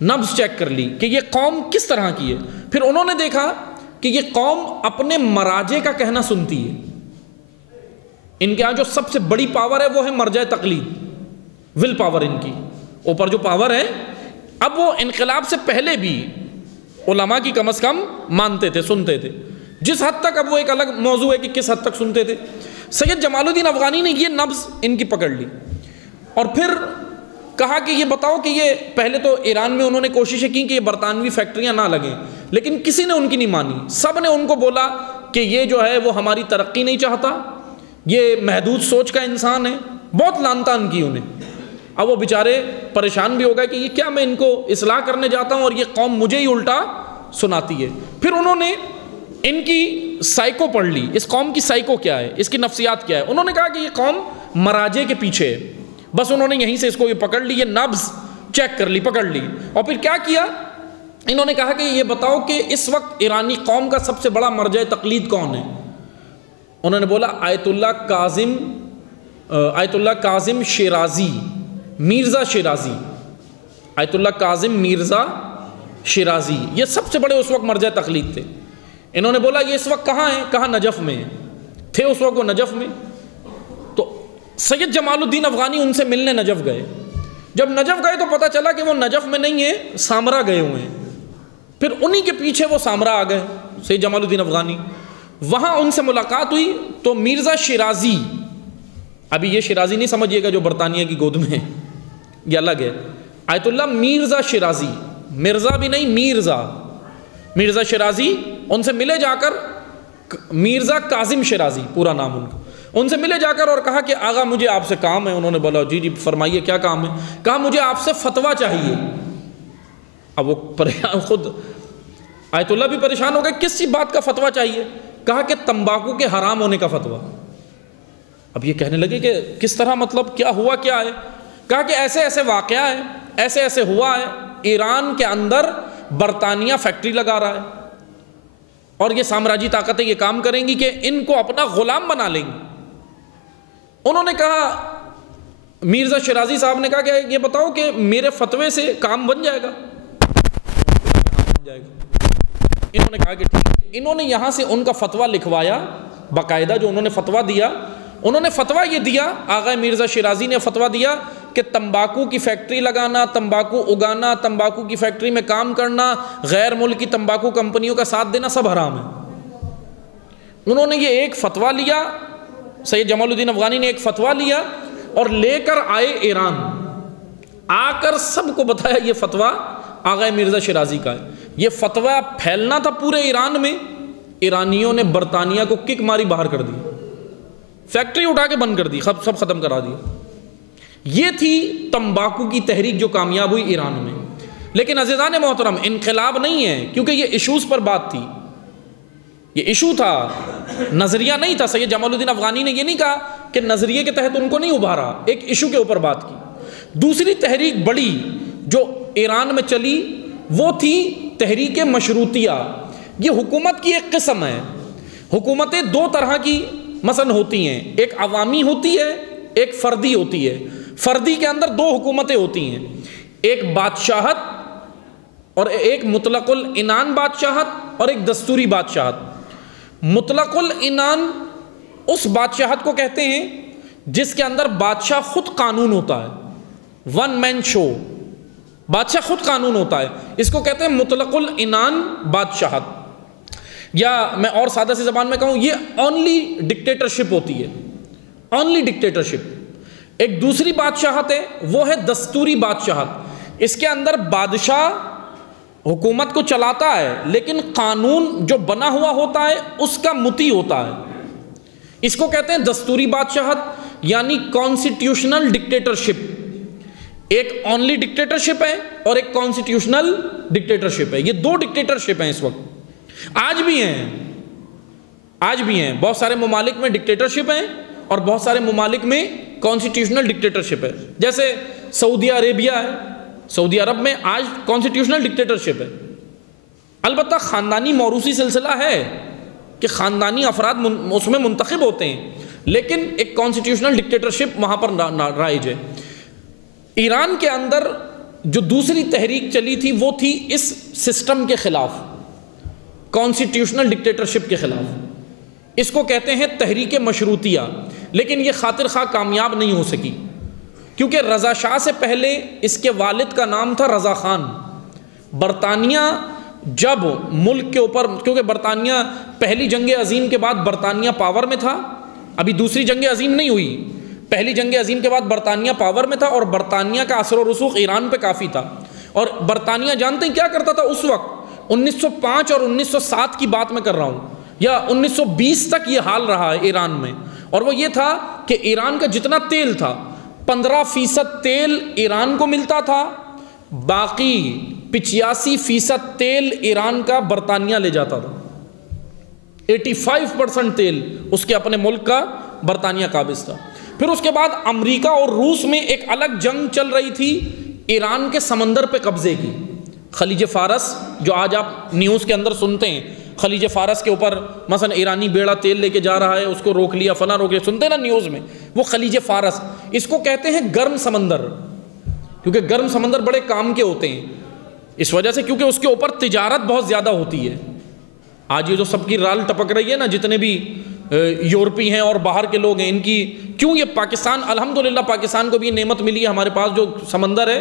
نبض چیک کر لی کہ یہ قوم کس طرح کی ہے. پھر انہوں نے دیکھا کہ یہ قوم اپنے مراجع کا کہنا سنتی ہے. ان کے ہاں جو سب سے بڑی پاور ہے وہ ہے مرجع تقلید، ول پاور. ان کی اوپر جو پاور ہے، اب وہ انقلاب سے پہلے بھی علماء کی کم از کم مانتے تھے، سنتے تھے. جس حد تک، اب وہ ایک الگ موضوع ہے کہ کس حد تک سنتے تھے. سید جمال الدین افغانی نے یہ نبض ان کی پکڑ لی اور پھر کہا کہ یہ بتاؤ کہ یہ پہلے تو ایران میں انہوں نے کوششیں کی کہ یہ برطانوی فیکٹریاں نہ لگیں، لیکن کسی نے ان کی نہیں مانی. سب نے ان کو بولا کہ یہ جو ہے وہ ہماری ترقی نہیں چاہتا، یہ محدود سوچ کا انسان ہے. بہت لان تان کی انہیں. اب وہ بیچارے پریشان بھی ہو گئے کہ یہ کیا، میں ان کو اصلاح کرنے جاتا ہوں اور یہ قوم مجھے ہی الٹا سناتی ہے. پھر انہوں نے ان کی سائیکو پڑھ لی، اس قوم کی سائیکو کیا ہے، اس کی نفسیات کیا ہے. انہوں نے کہا کہ یہ قوم مراجع کے پیچھے ہے. بس انہوں نے یہیں سے اس کو یہ پکڑ لی، یہ نبض چیک کر لی، پکڑ لی. اور پھر کیا کیا، انہوں نے کہا کہ یہ بتاؤ کہ اس وقت ایرانی قوم کا سب سے بڑا مرجع تقلید کون ہے. انہوں نے بولا آیت اللہ کاظم شیرازی، میرزا شیرازی. آیت اللہ کاظم میرزا شیرازی یہ سب سے بڑے اس وقت مرجع تقلید تھے. انہوں نے بولا یہ اس وقت کہاں ہیں؟ کہاں؟ نجف میں تھے اس وقت وہ، نجف میں. تو سید جمال الدین افغانی ان سے ملنے نجف گئے. جب نجف گئے تو پتہ چلا کہ وہ نجف میں نہیں ہے، سامرا گئے ہوئے ہیں. پھر انہی کے پیچھے وہ سامرا آ گئے سید جمال الدین افغانی. وہاں ان سے ملاقات ہوئی تو مرزا شیرازی، ابھی یہ شیرازی نہیں سمجھیے گا جو برطانیہ کی گود میں ہے، یہ الگ ہے. آیت اللہ مرزا شیرازی، مرزا بھی نہیں، مرزا شیرازی ان سے ملے جا کر. مرزا کاظم شیرازی پورا نام ان کا. ان سے ملے جا کر اور کہا کہ آغا مجھے آپ سے کام ہے. انہوں نے بولا جی فرمائیے کیا کام ہے. کہا مجھے آپ سے فتویٰ چاہیے. اب وہ خود آیت اللہ بھی پریشان ہو گئے، کس بات کا فتویٰ چاہیے. کہا کہ تمباکو کے حرام ہونے کا فتویٰ. اب یہ کہنے لگے کہ کس طرح، مطلب کیا ہوا کیا ہے. کہا کہ ایسے ایسے واقعہ ہے، ایسے ایسے ہوا ہے. ایران کے اندر برطانیہ فیکٹری لگا رہا ہے اور یہ سامراجی طاقتیں یہ کام کریں گی کہ ان کو اپنا غلام بنا لیں گی. انہوں نے کہا، مرزا شیرازی صاحب نے کہا کہ یہ بتاؤ کہ میرے فتوے سے کام بن جائے گا. انہوں نے کہا کہ ٹھیک. انہوں نے یہاں سے ان کا فتویٰ لکھوایا باقاعدہ. جو انہوں نے فتویٰ دیا، انہوں نے فتویٰ یہ دیا، آغا مرزا شیرازی نے فتویٰ دیا کہ تمباکو کی فیکٹری لگانا، تمباکو اگانا، تمباکو کی فیکٹری میں کام کرنا، غیر ملکی تمباکو کمپنیوں کا ساتھ دینا سب حرام ہے. انہوں نے یہ ایک فتویٰ لیا، سید جمال الدین افغانی نے ایک فتویٰ لیا اور لے کر آئے ایران. آ کر سب کو بتایا یہ فتویٰ آغا مرزا شیرازی کا ہے. یہ فتویٰ پھیلنا تھا پورے ایران میں. ایرانیوں نے برطانیہ کو کک ماری باہر کر دی، فیکٹری اٹھا کے بند کر دی، سب ختم کرا دیا. یہ تھی تمباکو کی تحریک جو کامیاب ہوئی ایران میں. لیکن عزیزان محترم، انقلاب نہیں ہے، کیونکہ یہ ایشوز پر بات تھی. یہ ایشو تھا، نظریہ نہیں تھا. سید جمال الدین افغانی نے یہ نہیں کہا کہ نظریے کے تحت ان کو نہیں ابھارا، ایک ایشو کے اوپر بات کی. دوسری تحریک بڑی جو ایران میں چلی وہ تھی تحریک مشروطیہ. یہ حکومت کی ایک قسم ہے. حکومتیں دو طرح کی مثلا ہوتی ہیں، ایک عوامی ہوتی ہے، ایک فردی ہوتی ہے. فردی کے اندر دو حکومتیں ہوتی ہیں، ایک بادشاہت اور ایک مطلق العنان بادشاہت اور ایک دستوری بادشاہت. مطلق العنان اس بادشاہت کو کہتے ہیں جس کے اندر بادشاہ خود قانون ہوتا ہے، ون مین شو. بادشاہ خود قانون ہوتا ہے، اس کو کہتے ہیں مطلق العنان بادشاہت. یا میں اور سادہ سی زبان میں کہوں، یہ اونلی ڈکٹیٹرشپ ہوتی ہے، اونلی ڈکٹیٹرشپ. ایک دوسری بادشاہت ہے، وہ ہے دستوری بادشاہت. اس کے اندر بادشاہ حکومت کو چلاتا ہے لیکن قانون جو بنا ہوا ہوتا ہے اس کا مطیع ہوتا ہے. اس کو کہتے ہیں دستوری بادشاہت یعنی کانسٹیٹیوشنل ڈکٹیٹرشپ. ایک اونلی ڈکٹیٹرشپ ہے اور ایک کانسٹیٹیوشنل ڈکٹیٹرشپ ہے. یہ دو ڈکٹیٹرشپ ہیں اس وقت، آج بھی ہیں. بہت سارے ممالک میں ڈکٹیٹرشپ ہیں اور بہت سارے ممالک میں کانسٹیٹیوشنل ڈکٹیٹرشپ ہے. جیسے سعودی عربیہ ہے، سعودی عرب میں آج کانسٹیٹیوشنل ڈکٹیٹرشپ ہے. البتہ خاندانی موروثی سلسلہ ہے کہ خاندانی افراد اس میں منتخب ہوتے ہیں، لیکن ایک کانسٹیٹیوشنل ڈکٹیٹرشپ وہاں پر رائج ہے. ایران کے اندر جو دوسری تحریک چلی تھی وہ تھی اس سسٹم کے خلاف، کانسٹیٹیوشنل ڈکٹیٹرشپ کے خلاف، اس کو کہتے ہیں تحریک مشروطیہ، لیکن یہ خاطر خواہ کامیاب نہیں ہو سکی، کیونکہ رضا شاہ سے پہلے اس کے والد کا نام تھا رضا خان۔ برطانیہ جب ملک کے اوپر، کیونکہ برطانیہ پہلی جنگ عظیم کے بعد برطانیہ پاور میں تھا، ابھی دوسری جنگ عظیم نہیں ہوئی، پہلی جنگ عظیم کے بعد برطانیہ پاور میں تھا، اور برطانیہ کا اثر و رسوخ ایران پہ کافی تھا، اور برطانیہ جانتے ہیں کیا کرتا تھا اس وقت؟ 1905 اور 1907 کی بات میں کر رہا ہوں، یا 1920 تک یہ حال رہا ہے ایران میں، اور وہ یہ تھا کہ ایران کا جتنا تیل تھا 15% تیل ایران کو ملتا تھا، باقی 85% تیل ایران کا برطانیہ لے جاتا تھا، 85% تیل اس کے اپنے ملک کا برطانیہ قابض تھا۔ پھر اس کے بعد امریکہ اور روس میں ایک الگ جنگ چل رہی تھی ایران کے سمندر پہ قبضے کی، خلیج فارس، جو آج آپ نیوز کے اندر سنتے ہیں، خلیج فارس کے اوپر مثلا ایرانی بیڑا تیل لے کے جا رہا ہے، اس کو روک لیا، فلاں روک لیا، سنتے ہیں نا نیوز میں، وہ خلیج فارس، اس کو کہتے ہیں گرم سمندر، کیونکہ گرم سمندر بڑے کام کے ہوتے ہیں، اس وجہ سے کیونکہ اس کے اوپر تجارت بہت زیادہ ہوتی ہے۔ آج یہ جو سب کی رال ٹپک رہی ہے نا، جتنے بھی یورپی ہیں اور باہر کے لوگ ہیں، ان کی کیوں یہ پاکستان، الحمدللہ پاکستان کو بھی یہ نعمت ملی ہے، ہمارے پاس جو سمندر ہے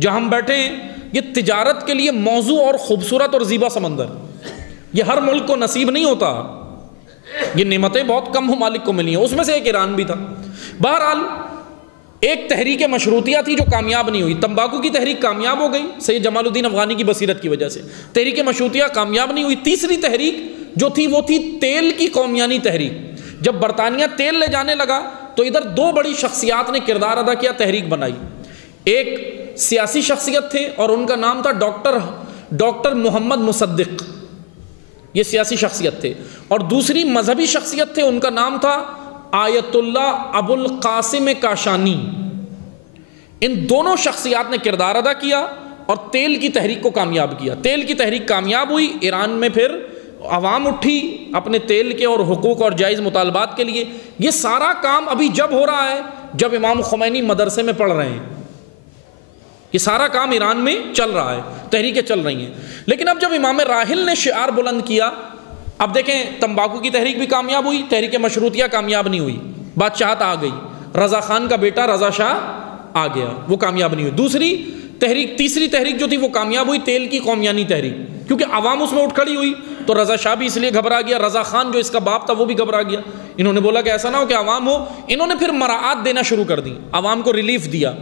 جہاں ہم بیٹھے ہیں، یہ تجارت کے لیے موزوں اور خوبصورت اور زیبا سمندر، یہ ہر ملک کو نصیب نہیں ہوتا، یہ نعمتیں بہت کم ممالک کو ملی ہیں، اس میں سے ایک ایران بھی تھا۔ بہرحال ایک تحریک مشروطیہ تھی جو کامیاب نہیں ہوئی، تمباکو کی تحریک کامیاب ہو گئی سید جمال الدین افغانی کی بصیرت کی وجہ سے، تحریک مشروطیہ کامیاب نہیں ہوئی۔ تیسری تحریک جو تھی وہ تھی تیل کی قومیانی تحریک۔ جب برطانیہ تیل لے جانے لگا تو ادھر دو بڑی شخصیات نے کردار ادا کیا، تحریک بنائی، ایک سیاسی شخصیت تھے اور ان کا نام تھا ڈاکٹر محمد مصدق، یہ سیاسی شخصیت تھے، اور دوسری مذہبی شخصیت تھے، ان کا نام تھا آیت اللہ ابو القاسم کاشانی۔ ان دونوں شخصیات نے کردار ادا کیا اور تیل کی تحریک کو کامیاب کیا۔ تیل کی تحریک کامیاب ہوئی، ایران میں پھر عوام اٹھی اپنے تیل کے اور حقوق اور جائز مطالبات کے لیے۔ یہ سارا کام ابھی جب ہو رہا ہے جب امام خمینی مدرسے میں پڑھ رہے ہیں، یہ سارا کام ایران میں چل رہا ہے، تحریکیں چل رہی ہیں۔ لیکن اب جب امام راحل نے شعار بلند کیا، اب دیکھیں تمباکو کی تحریک بھی کامیاب ہوئی، تحریک مشروطیہ کامیاب نہیں ہوئی، بادشاہت آ گئی، رضا خان کا بیٹا رضا شاہ آ گیا، وہ کامیاب نہیں ہوئی۔ تیسری تحریک جو تھی وہ کامیاب ہوئی، تیل کی قومیانی تحریک، کیونکہ عوام اس میں اٹھ کھڑی ہوئی تو رضا شاہ بھی اس لیے گھبرا گیا، رضا خان جو اس کا باپ تھا وہ بھی گھبرا گیا، انہوں نے بولا کہ ایسا نہ ہو کہ عوام ہو، انہوں نے پھر مراعات دینا شروع کر دی، عوام کو ریلیف دیا۔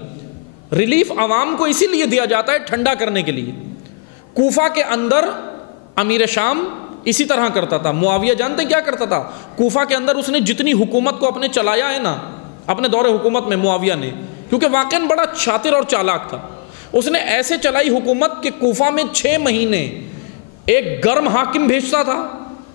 ریلیف عوام کو اسی لیے دیا جاتا ہے ٹھنڈا کرنے کے لیے۔ کوفہ کے اندر امیر شام اسی طرح کرتا تھا، معاویہ جانتے کیا کرتا تھا؟ کوفہ کے اندر اس نے جتنی حکومت کو اپنے چلایا ہے نا، اپنے دور حکومت میں معاویہ نے، کیونکہ واقعاً بڑا شاطر اور چالاک تھا، اس نے ایسے چلائی حکومت کہ کوفہ میں 6 مہینے ایک گرم حاکم بھیجتا تھا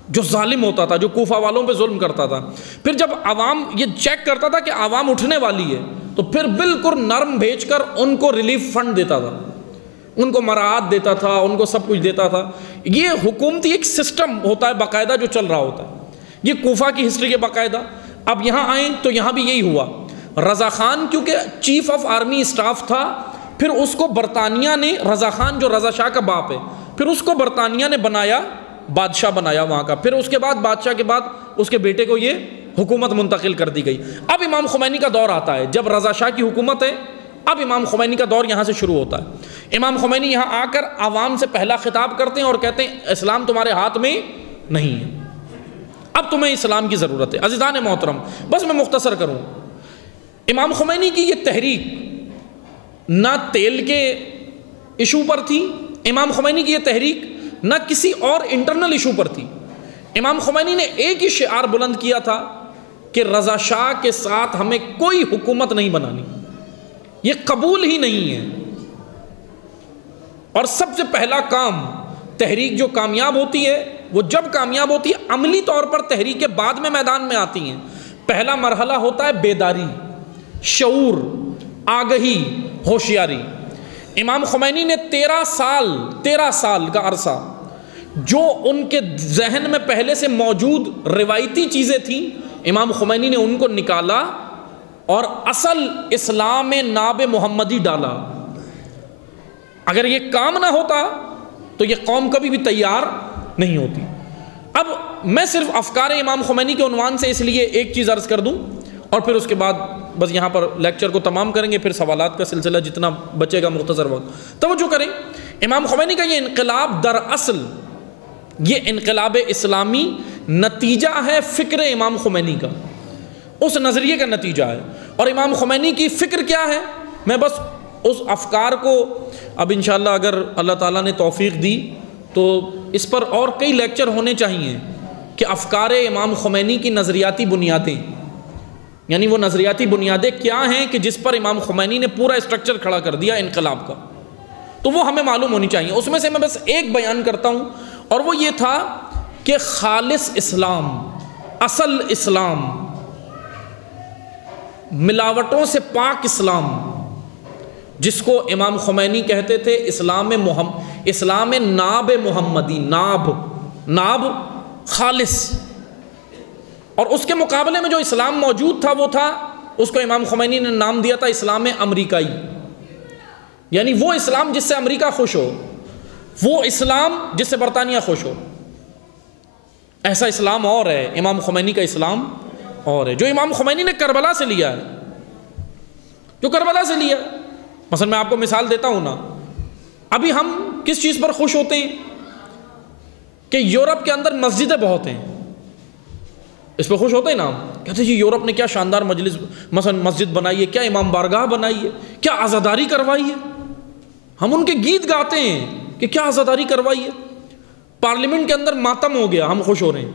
جو ظالم ہوتا تھا، جو کوفہ والوں پہ ظلم کرتا تھا، پھر جب عوام یہ چیک کرتا تھا کہ عوام اٹھنے والی ہے تو پھر بالکل نرم بھیج کر ان کو ریلیف فنڈ دیتا تھا، ان کو مراعات دیتا تھا، ان کو سب کچھ دیتا تھا۔ یہ حکومتی ایک سسٹم ہوتا ہے باقاعدہ جو چل رہا ہوتا ہے، یہ کوفہ کی ہسٹری کے باقاعدہ۔ اب یہاں آئیں تو یہاں بھی یہی ہوا، رضا خان کیونکہ چیف آف آرمی اسٹاف تھا، پھر اس کو برطانیہ نے، رضا خان جو رضا شاہ کا باپ ہے، پھر اس کو برطانیہ نے بنایا، بادشاہ بنایا وہاں کا، پھر اس کے بعد بادشاہ کے بعد اس کے بیٹے کو یہ حکومت منتقل کر دی گئی۔ اب امام خمینی کا دور آتا ہے، جب رضا شاہ کی حکومت ہے، اب امام خمینی کا دور یہاں سے شروع ہوتا ہے۔ امام خمینی یہاں آ کر عوام سے پہلا خطاب کرتے ہیں اور کہتے ہیں اسلام تمہارے ہاتھ میں نہیں ہے، اب تمہیں اسلام کی ضرورت ہے۔ عزیزان محترم، بس میں مختصر کروں، امام خمینی کی یہ تحریک نہ تیل کے ایشو پر تھی، امام خمینی کی یہ تحریک نہ کسی اور انٹرنل ایشو پر تھی۔ امام خمینی نے ایک ہی شعار بلند کیا تھا کہ رضا شاہ کے ساتھ ہمیں کوئی حکومت نہیں بنانی، یہ قبول ہی نہیں ہے۔ اور سب سے پہلا کام، تحریک جو کامیاب ہوتی ہے وہ جب کامیاب ہوتی ہے، عملی طور پر تحریکیں بعد میں میدان میں آتی ہیں۔ پہلا مرحلہ ہوتا ہے بیداری، شعور، آگہی، ہوشیاری۔ امام خمینی نے 13 سال کا عرصہ جو ان کے ذہن میں پہلے سے موجود روایتی چیزیں تھیں، امام خمینی نے ان کو نکالا اور اصل اسلام ناب محمدی ڈالا۔ اگر یہ کام نہ ہوتا تو یہ قوم کبھی بھی تیار نہیں ہوتی۔ اب میں صرف افکار امام خمینی کے عنوان سے اس لیے ایک چیز عرض کر دوں اور پھر اس کے بعد بس یہاں پر لیکچر کو تمام کریں گے، پھر سوالات کا سلسلہ جتنا بچے گا مختصر وقت۔ توجہ کریں، امام خمینی کا یہ انقلاب دراصل یہ انقلاب اسلامی نتیجہ ہے فکر امام خمینی کا، اس نظریے کا نتیجہ ہے۔ اور امام خمینی کی فکر کیا ہے، میں بس اس افکار کو اب انشاءاللہ اگر اللہ تعالیٰ نے توفیق دی تو اس پر اور کئی لیکچر ہونے چاہیے کہ افکار امام خمینی کی نظریاتی بنیادیں، یعنی وہ نظریاتی بنیادیں کیا ہیں کہ جس پر امام خمینی نے پورا اسٹرکچر کھڑا کر دیا انقلاب کا، تو وہ ہمیں معلوم ہونی چاہیے۔ اس میں سے میں بس ایک بیان کرتا ہوں، اور وہ یہ تھا کہ خالص اسلام، اصل اسلام، ملاوٹوں سے پاک اسلام، جس کو امام خمینی کہتے تھے اسلام ناب محمدی، ناب خالص، اور اس کے مقابلے میں جو اسلام موجود تھا وہ تھا، اس کو امام خمینی نے نام دیا تھا اسلام امریکائی، یعنی وہ اسلام جس سے امریکہ خوش ہو، وہ اسلام جس سے برطانیہ خوش ہو۔ ایسا اسلام اور ہے، امام خمینی کا اسلام اور ہے، جو امام خمینی نے کربلا سے لیا ہے، جو کربلا سے لیا ہے۔ مثلا میں آپ کو مثال دیتا ہوں نا، ابھی ہم کس چیز پر خوش ہوتے ہیں کہ یورپ کے اندر مسجدیں بہت ہیں، اس پہ خوش ہوتے ہیں نا ہم، کہتے ہیں جی یورپ نے کیا شاندار مثلا مسجد بنائی ہے، کیا امام بارگاہ بنائی ہے، کیا عزاداری کروائی ہے، ہم ان کے گیت گاتے ہیں کہ کیا عزاداری کروائی ہے۔ پارلیمنٹ کے اندر ماتم ہو گیا، ہم خوش ہو رہے ہیں۔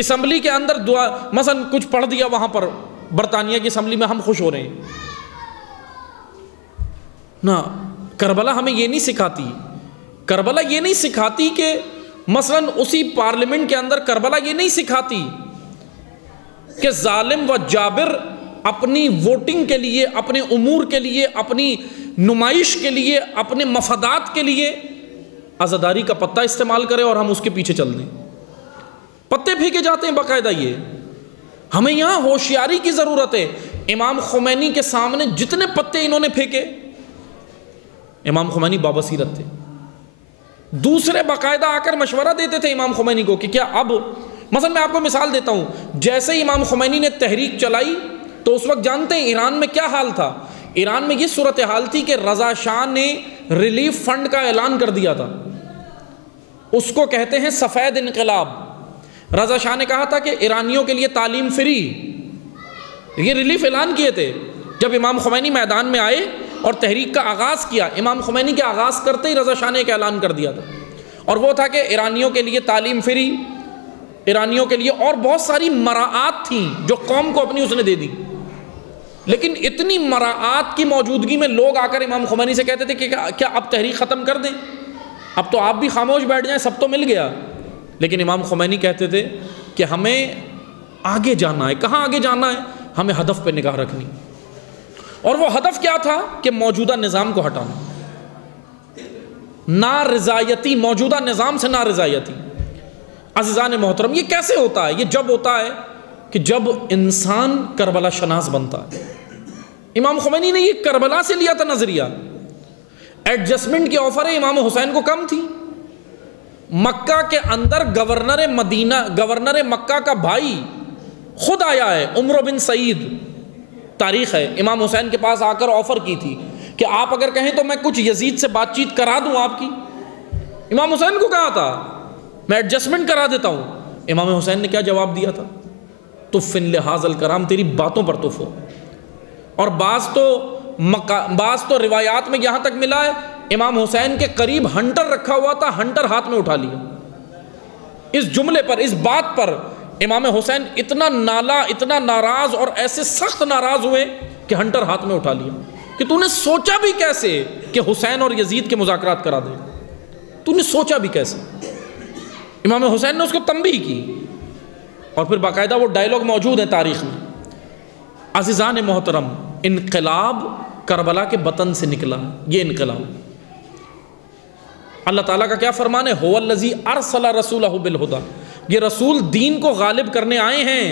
اسمبلی کے اندر دعا مثلا کچھ پڑھ دیا وہاں پر برطانیہ کی اسمبلی میں، ہم خوش ہو رہے ہیں نا۔ کربلا ہمیں یہ نہیں سکھاتی، کربلا یہ نہیں سکھاتی کہ مثلا اسی پارلیمنٹ کے اندر کربلا یہ نہیں سکھاتی کہ ظالم و جابر اپنی ووٹنگ کے لیے، اپنے امور کے لیے، اپنی نمائش کے لیے، اپنے مفادات کے لیے عزاداری کا پتہ استعمال کرے اور ہم اس کے پیچھے چل دیں۔ پتے پھینکے جاتے ہیں باقاعدہ۔ یہ ہمیں یہاں ہوشیاری کی ضرورت ہے۔ امام خمینی کے سامنے جتنے پتے انہوں نے پھینکے، امام خمینی بابصیرت تھے۔ دوسرے باقاعدہ آ کر مشورہ دیتے تھے امام خمینی کو کہ کیا اب مثلا میں آپ کو مثال دیتا ہوں، جیسے ہی امام خمینی نے تحریک چلائی تو اس وقت جانتے ہیں ایران میں کیا حال تھا؟ ایران میں یہ صورتحال تھی کہ رضا شاہ نے ریلیف فنڈ کا اعلان کر دیا تھا، اس کو کہتے ہیں سفید انقلاب۔ رضا شاہ نے کہا تھا کہ ایرانیوں کے لیے تعلیم فری، یہ ریلیف اعلان کیے تھے۔ جب امام خمینی میدان میں آئے اور تحریک کا آغاز کیا، امام خمینی کے آغاز کرتے ہی رضا شاہ نے ایک اعلان کر دیا تھا، اور وہ تھا کہ ایرانیوں کے لیے تعلیم فری، ایرانیوں کے لیے اور بہت ساری مراعات تھیں جو قوم کو اپنی اس نے دے دی۔ لیکن اتنی مراعات کی موجودگی میں لوگ آ کر امام خمینی سے کہتے تھے کہ کیا اب تحریک ختم کر دیں، اب تو آپ بھی خاموش بیٹھ جائیں، سب تو مل گیا۔ لیکن امام خمینی کہتے تھے کہ ہمیں آگے جانا ہے۔ کہاں آگے جانا ہے؟ ہمیں ہدف پہ نگاہ رکھنی، اور وہ ہدف کیا تھا کہ موجودہ نظام کو ہٹانا، نارضایتی، موجودہ نظام سے نارضایتی۔ عزیزان محترم، یہ کیسے ہوتا ہے؟ یہ جب ہوتا ہے کہ جب انسان کربلا شناس بنتا ہے۔ امام خمینی نے یہ کربلا سے لیا تھا نظریہ۔ ایڈجسٹمنٹ کی آفر امام حسین کو کم تھی۔ مکہ کے اندر گورنر مکہ کا بھائی خود آیا ہے، عمر بن سعید، تاریخ ہے، امام حسین کے پاس آ کر آفر کی تھی کہ آپ اگر کہیں تو میں کچھ یزید سے بات چیت کرا دوں آپ کی۔ امام حسین کو کہا تھا میں ایڈجسٹمنٹ کرا دیتا ہوں۔ امام حسین نے کیا جواب دیا تھا؟ تفن لحاظ الکرام، تیری باتوں پر تف ہو۔ اور بعض تو روایات میں یہاں تک ملا ہے امام حسین کے قریب ہنٹر رکھا ہوا تھا، ہنٹر ہاتھ میں اٹھا لیا۔ اس جملے پر، اس بات پر امام حسین اتنا نالا، اتنا ناراض اور ایسے سخت ناراض ہوئے کہ ہنٹر ہاتھ میں اٹھا لیا کہ تو نے سوچا بھی کیسے کہ حسین اور یزید کے مذاکرات کرا دے، تو نے سوچا بھی کیسے؟ امام حسین نے اس کو تنبیہ کی، اور پھر باقاعدہ وہ ڈائلاگ موجود ہے تاریخ میں۔ عزیزان محترم، انقلاب کربلا کے بطن سے نکلا، یہ انقلاب اللہ تعالیٰ کا کیا فرمان ہے؟ هو الذی ارسل رسولہ بالہدی، یہ رسول دین کو غالب کرنے آئے ہیں۔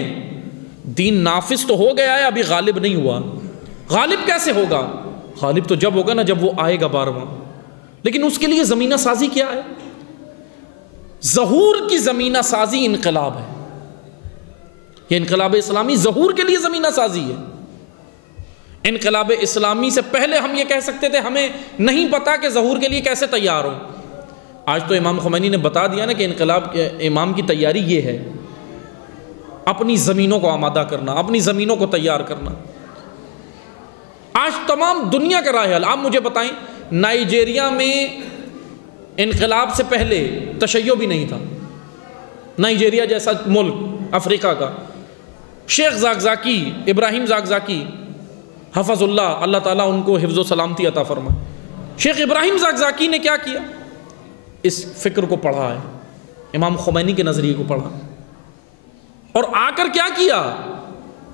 دین نافذ تو ہو گیا ہے، ابھی غالب نہیں ہوا۔ غالب کیسے ہوگا؟ غالب تو جب ہوگا نا جب وہ آئے گا بارواں، لیکن اس کے لیے زمینہ سازی کیا ہے؟ ظہور کی زمینہ سازی انقلاب ہے. یہ انقلاب اسلامی ظہور کے لیے زمینہ سازی ہے. انقلاب اسلامی سے پہلے ہم یہ کہہ سکتے تھے ہمیں نہیں پتا کہ ظہور کے لیے کیسے تیار ہو. آج تو امام خمینی نے بتا دیا نا کہ انقلاب کے امام کی تیاری یہ ہے، اپنی زمینوں کو آمادہ کرنا، اپنی زمینوں کو تیار کرنا. آج تمام دنیا کا راہ حل. آپ مجھے بتائیں نائجیریا میں انقلاب سے پہلے تشیع بھی نہیں تھا. نائجیریا جیسا ملک افریقہ کا، شیخ زاکزاکی، ابراہیم زاکزاکی حفظ اللہ، اللہ تعالیٰ ان کو حفظ و سلامتی عطا فرمائے. شیخ ابراہیم زاکزاکی نے کیا کیا؟ اس فکر کو پڑھا ہے، امام خمینی کے نظریے کو پڑھا، اور آ کر کیا کیا؟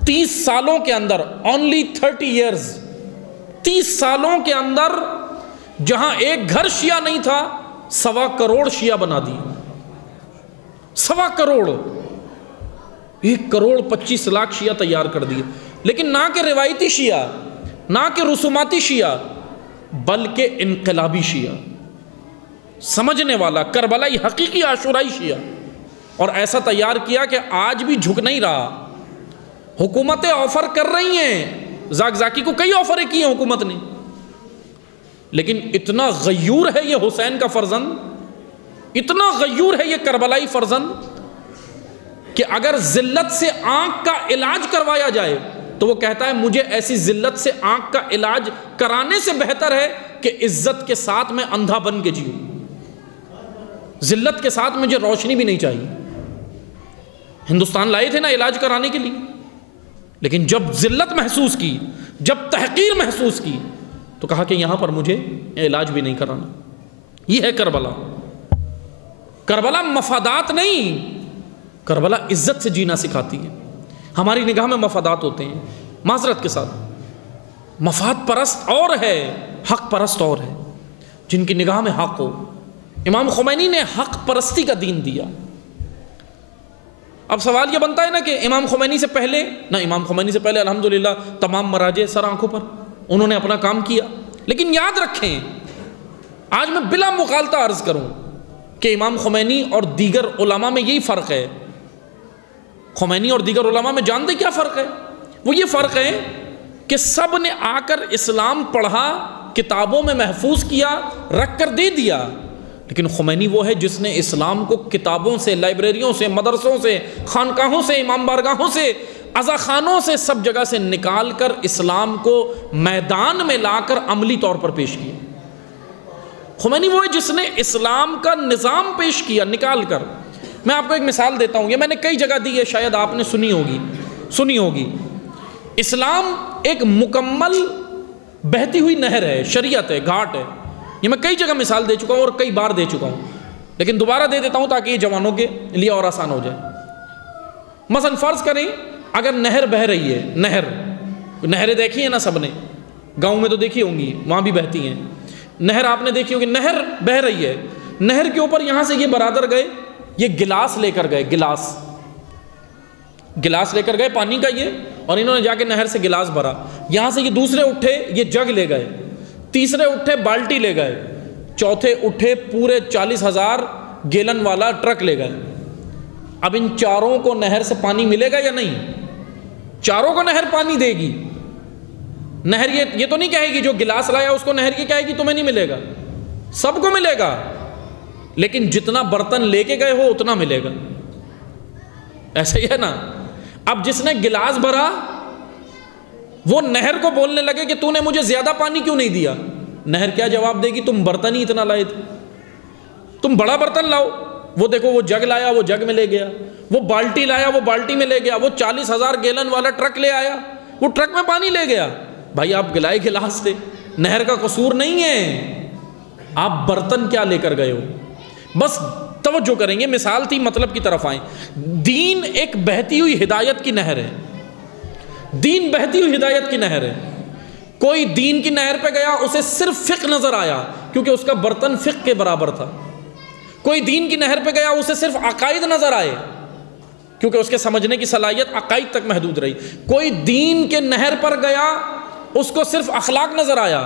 30 سالوں کے اندر، only 30 years، 30 سالوں کے اندر جہاں ایک گھر شیعہ نہیں تھا 1.25 کروڑ شیعہ بنا دی. 1.25 کروڑ، 1 کروڑ 25 لاکھ شیعہ تیار کر دیے. لیکن نہ کہ روایتی شیعہ، نہ کہ رسوماتی شیعہ، بلکہ انقلابی شیعہ، سمجھنے والا، کربلائی حقیقی عاشورائی شیعہ. اور ایسا تیار کیا کہ آج بھی جھک نہیں رہا. حکومتیں آفر کر رہی ہیں، زاکزاکی کو کئی آفریں کی ہیں حکومت نے، لیکن اتنا غیور ہے یہ حسین کا فرزند، اتنا غیور ہے یہ کربلائی فرزند کہ اگر ذلت سے آنکھ کا علاج کروایا جائے تو وہ کہتا ہے مجھے ایسی ذلت سے آنکھ کا علاج کرانے سے بہتر ہے کہ عزت کے ساتھ میں اندھا بن کے جیوں. ذلت کے ساتھ مجھے روشنی بھی نہیں چاہیے. ہندوستان لائے تھے نا علاج کرانے کے لیے، لیکن جب ذلت محسوس کی، جب تحقیر محسوس کی، تو کہا کہ یہاں پر مجھے علاج بھی نہیں کرانا. یہ ہے کربلا. کربلا مفادات نہیں، کربلا عزت سے جینا سکھاتی ہے. ہماری نگاہ میں مفادات ہوتے ہیں، معذرت کے ساتھ، مفاد پرست اور ہے، حق پرست اور ہے. جن کی نگاہ میں حق ہو. امام خمینی نے حق پرستی کا دین دیا. اب سوال یہ بنتا ہے نا کہ امام خمینی سے پہلے، نہ امام خمینی سے پہلے الحمدللہ تمام مراجع سر آنکھوں پر، انہوں نے اپنا کام کیا. لیکن یاد رکھیں، آج میں بلا مغالطہ عرض کروں کہ امام خمینی اور دیگر علماء میں یہی فرق ہے. خمینی اور دیگر علماء میں جانتے کیا فرق ہے؟ وہ یہ فرق ہے کہ سب نے آ کر اسلام پڑھا، کتابوں میں محفوظ کیا، رکھ کر دے دیا. لیکن خمینی وہ ہے جس نے اسلام کو کتابوں سے، لائبریریوں سے، مدرسوں سے، خانقاہوں سے، امام بارگاہوں سے، عزا خانوں سے، سب جگہ سے نکال کر اسلام کو میدان میں لا کر عملی طور پر پیش کیا. خمینی وہ ہے جس نے اسلام کا نظام پیش کیا نکال کر. میں آپ کو ایک مثال دیتا ہوں، یہ میں نے کئی جگہ دی ہے، شاید آپ نے سنی ہوگی. اسلام ایک مکمل بہتی ہوئی نہر ہے، شریعت ہے، گھاٹ ہے. یہ میں کئی جگہ مثال دے چکا ہوں اور کئی بار دے چکا ہوں، لیکن دوبارہ دے دیتا ہوں تاکہ یہ جوانوں کے لیے اور آسان ہو جائے. مثلا فرض کریں اگر نہر بہہ رہی ہے، نہریں دیکھی ہیں نا سب نے، گاؤں میں تو دیکھی ہوں گی، وہاں بھی بہتی ہیں. نہر آپ نے دیکھی ہوگی، نہر بہہ رہی ہے. نہر کے اوپر یہاں سے یہ برادر گئے، یہ گلاس لے کر گئے، گلاس لے کر گئے پانی کا یہ، اور انہوں نے جا کے نہر سے گلاس بھرا. یہاں سے یہ دوسرے اٹھے، یہ جگ لے گئے. تیسرے اٹھے، بالٹی لے گئے. چوتھے اٹھے، پورے 40,000 گیلن والا ٹرک لے گئے. اب ان چاروں کو نہر سے پانی ملے گا یا نہیں؟ چاروں کو نہر پانی دے گی. نہر یہ تو نہیں کہے گی جو گلاس لایا اس کو نہر یہ کہے گی تمہیں نہیں ملے گا، سب کو ملے گا. لیکن جتنا برتن لے کے گئے ہو اتنا ملے گا. ایسا ہی ہے نا. اب جس نے گلاس بھرا وہ نہر کو بولنے لگے کہ تو نے مجھے زیادہ پانی کیوں نہیں دیا. نہر کیا جواب دے گی؟ تم برتن ہی اتنا لائے تھے، تم بڑا برتن لاؤ. وہ دیکھو، وہ جگ لایا، وہ جگ میں لے گیا. وہ بالٹی لایا، وہ بالٹی میں لے گیا. وہ 40,000 گیلن والا ٹرک لے آیا، وہ ٹرک میں پانی لے گیا. بھائی آپ گلائے گلاس تھے، نہر کا قصور نہیں ہے، آپ برتن کیا لے کر گئے ہو. بس توجہ کریں گے، مثال تھی، مطلب کی طرف آئیں. دین ایک بہتی ہوئی ہدایت کی نہر ہے. دین بہتی ہوئی ہدایت کی نہر ہے. کوئی دین کی نہر پہ گیا، اسے صرف فقہ نظر آیا کیونکہ اس کا برتن فقہ کے برابر تھا. کوئی دین کی نہر پہ گیا، اسے صرف عقائد نظر آئے کیونکہ اس کے سمجھنے کی صلاحیت عقائد تک محدود رہی. کوئی دین کے نہر پر گیا، اس کو صرف اخلاق نظر آیا،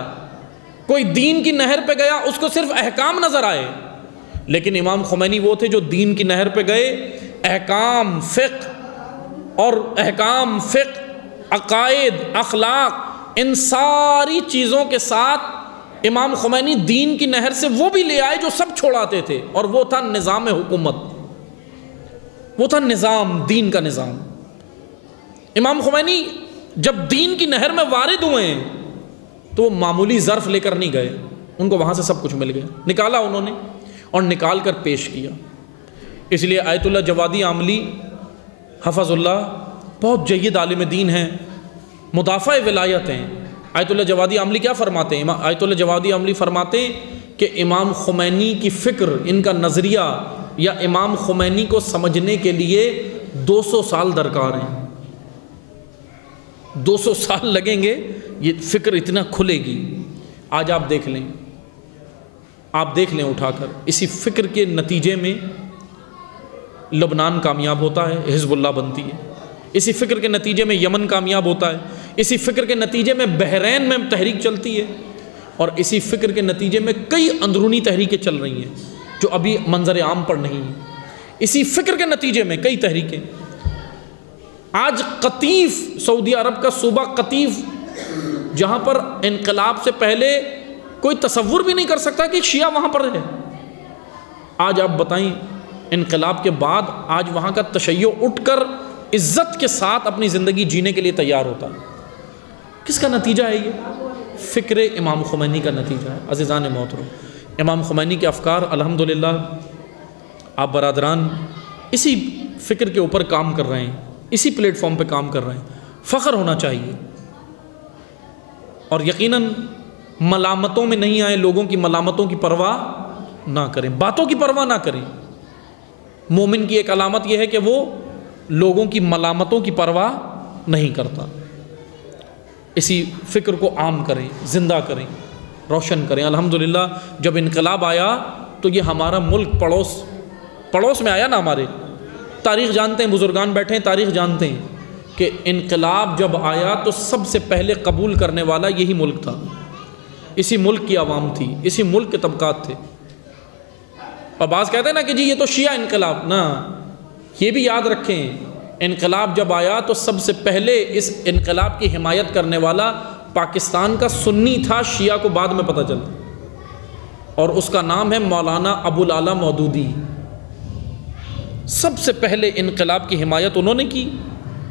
کوئی دین کی نہر پہ گیا اس کو صرف احکام نظر آئے، لیکن امام خمینی وہ تھے جو دین کی نہر پہ گئے، احکام فقہ، عقائد، اخلاق، ان ساری چیزوں کے ساتھ امام خمینی دین کی نہر سے وہ بھی لے آئے جو سب چھوڑاتے تھے، اور وہ تھا نظام حکومت، وہ تھا نظام، دین کا نظام۔ امام خمینی جب دین کی نہر میں وارد ہوئے ہیں تو وہ معمولی ظرف لے کر نہیں گئے، ان کو وہاں سے سب کچھ مل گیا، نکالا انہوں نے اور نکال کر پیش کیا۔ اس لیے آیت اللہ جوادی عاملی حفظ اللہ بہت جید عالم دین ہیں، مدافع ولایت ہیں۔ آیت اللہ جوادی عاملی کیا فرماتے ہیں؟ آیت اللہ جوادی عاملی فرماتے ہیں کہ امام خمینی کی فکر، ان کا نظریہ یا امام خمینی کو سمجھنے کے لیے 200 سال درکار ہیں، 200 سال لگیں گے، یہ فکر اتنا کھلے گی۔ آج آپ دیکھ لیں اٹھا کر، اسی فکر کے نتیجے میں لبنان کامیاب ہوتا ہے، حزب اللہ بنتی ہے، اسی فکر کے نتیجے میں یمن کامیاب ہوتا ہے، اسی فکر کے نتیجے میں بحرین میں تحریک چلتی ہے، اور اسی فکر کے نتیجے میں کئی اندرونی تحریکیں چل رہی ہیں جو ابھی منظر عام پر نہیں ہیں۔ اسی فکر کے نتیجے میں کئی تحریکیں، آج قطیف، سعودی عرب کا صوبہ قطیف، جہاں پر انقلاب سے پہلے کوئی تصور بھی نہیں کر سکتا کہ شیعہ وہاں پر ہے، آج آپ بتائیں انقلاب کے بعد آج وہاں کا تشیع اٹھ کر عزت کے ساتھ اپنی زندگی جینے کے لیے تیار ہوتا ہے۔ کس کا نتیجہ ہے یہ؟ فکر امام خمینی کا نتیجہ ہے۔ عزیزان محترم، امام خمینی کے افکار الحمدللہ آپ برادران اسی فکر کے اوپر کام کر رہے ہیں، اسی پلیٹ فارم پہ کام کر رہے ہیں، فخر ہونا چاہیے، اور یقیناً ملامتوں میں نہیں آئے، لوگوں کی ملامتوں کی پرواہ نہ کریں، باتوں کی پرواہ نہ کریں۔ مومن کی ایک علامت یہ ہے کہ وہ لوگوں کی ملامتوں کی پرواہ نہیں کرتا۔ اسی فکر کو عام کریں، زندہ کریں، روشن کریں۔ الحمدللہ جب انقلاب آیا تو یہ ہمارا ملک پڑوس میں آیا نا، ہمارے تاریخ جانتے ہیں، بزرگان بیٹھے ہیں، تاریخ جانتے ہیں کہ انقلاب جب آیا تو سب سے پہلے قبول کرنے والا یہی ملک تھا، اسی ملک کی عوام تھی، اسی ملک کے طبقات تھے۔ اور بعض کہتے ہیں نا کہ جی یہ تو شیعہ انقلاب، نہ، یہ بھی یاد رکھیں انقلاب جب آیا تو سب سے پہلے اس انقلاب کی حمایت کرنے والا پاکستان کا سنی تھا، شیعہ کو بعد میں پتہ چلا، اور اس کا نام ہے مولانا ابو العلا مودودی۔ سب سے پہلے انقلاب کی حمایت انہوں نے کی،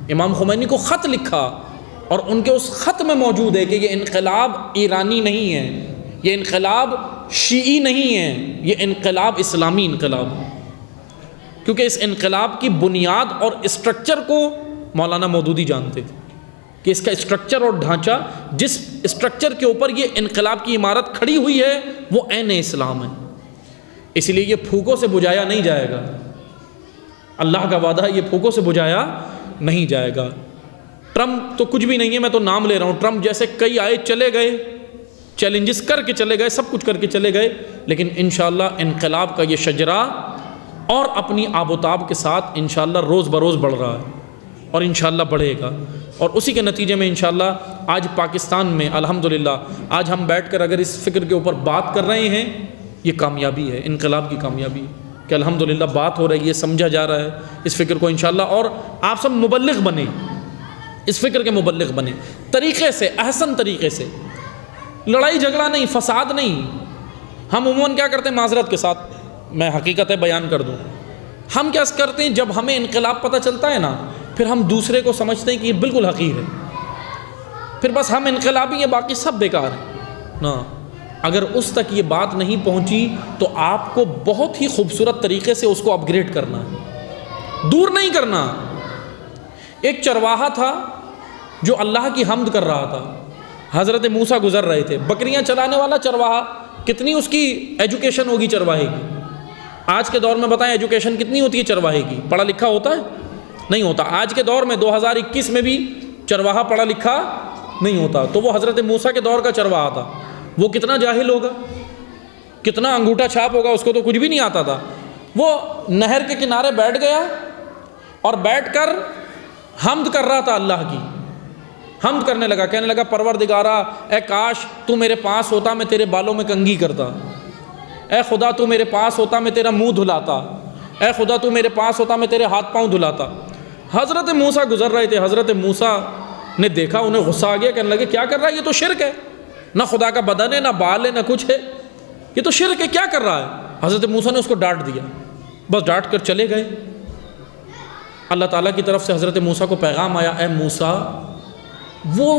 امام خمینی کو خط لکھا، اور ان کے اس خط میں موجود ہے کہ یہ انقلاب ایرانی نہیں ہے، یہ انقلاب شیعی نہیں ہے، یہ انقلاب اسلامی انقلاب ہے، کیونکہ اس انقلاب کی بنیاد اور اسٹرکچر کو مولانا مودودی جانتے تھے کہ اس کا اسٹرکچر اور ڈھانچہ، جس اسٹرکچر کے اوپر یہ انقلاب کی عمارت کھڑی ہوئی ہے وہ عین اسلام ہے، اس لیے یہ پھوکوں سے بجھایا نہیں جائے گا، اللہ کا وعدہ ہے یہ پھوکوں سے بجھایا نہیں جائے گا۔ ٹرمپ تو کچھ بھی نہیں ہے، میں تو نام لے رہا ہوں، ٹرمپ جیسے کئی آئے چلے گئے، چیلنجز کر کے چلے گئے، سب کچھ کر کے چلے گئے، لیکن انشاءاللہ انقلاب کا یہ شجرہ اور اپنی آب و تاب کے ساتھ انشاءاللہ روز بروز بڑھ رہا ہے، اور انشاءاللہ بڑھے گا، اور اسی کے نتیجے میں انشاءاللہ آج پاکستان میں الحمدللہ آج ہم بیٹھ کر اگر اس فکر کے اوپر بات کر رہے ہیں، یہ کامیابی ہے، انقلاب کی کامیابی کہ الحمدللہ بات ہو رہی ہے، سمجھا جا رہا ہے اس فکر کو انشاءاللہ، اور آپ سب مبلغ بنیں، اس فکر کے مبلغ بنیں، طریقے سے، احسن طریقے سے، لڑائی جھگڑا نہیں، فساد نہیں۔ ہم عموماً کیا کرتے ہیں، معذرت کے ساتھ میں حقیقت بیان کر دوں، ہم کیا کرتے ہیں جب ہمیں انقلاب پتہ چلتا ہے نا، پھر ہم دوسرے کو سمجھتے ہیں کہ یہ بالکل حقیر ہے، پھر بس ہم انقلابی ہیں، باقی سب بیکار ہیں نا۔ اگر اس تک یہ بات نہیں پہنچی تو آپ کو بہت ہی خوبصورت طریقے سے اس کو اپ گریڈ کرنا ہے، دور نہیں کرنا۔ ایک چرواہا تھا جو اللہ کی حمد کر رہا تھا، حضرت موسیٰ گزر رہے تھے، بکریاں چلانے والا چرواہا، کتنی اس کی ایجوکیشن ہوگی چرواہے کی؟ آج کے دور میں بتائیں ایجوکیشن کتنی ہوتی ہے چرواہے کی؟ پڑھا لکھا ہوتا ہے؟ نہیں ہوتا۔ آج کے دور میں 2021 میں بھی چرواہا پڑھا لکھا نہیں ہوتا۔ تو وہ حضرت موسیٰ کے دور کا چرواہا تھا، وہ کتنا جاہل ہوگا، کتنا انگوٹھا چھاپ ہوگا، اس کو تو کچھ بھی نہیں آتا تھا۔ وہ نہر کے کنارے بیٹھ گیا اور بیٹھ کر حمد کر رہا تھا اللہ کی، حمد کرنے لگا، کہنے لگا پروردگارا اے کاش تو میرے پاس ہوتا میں تیرے بالوں میں کنگھی کرتا، اے خدا تو میرے پاس ہوتا میں تیرا منہ دھلاتا، اے خدا تو میرے پاس ہوتا میں تیرے ہاتھ پاؤں دھلاتا۔ حضرت موسیٰ گزر رہے تھے، حضرت موسیٰ نے دیکھا، انہیں غصہ آ گیا، کہنے لگے کیا کر رہا ہے، یہ تو شرک ہے، نہ خدا کا بدن ہے، نہ بال ہے، نہ کچھ ہے، یہ تو شرک ہے، کیا کر رہا ہے۔ حضرت موسیٰ نے اس کو ڈانٹ دیا، بس ڈانٹ کر چلے گئے۔ اللہ تعالیٰ کی طرف سے حضرت موسیٰ کو پیغام آیا، اے موسیٰ وہ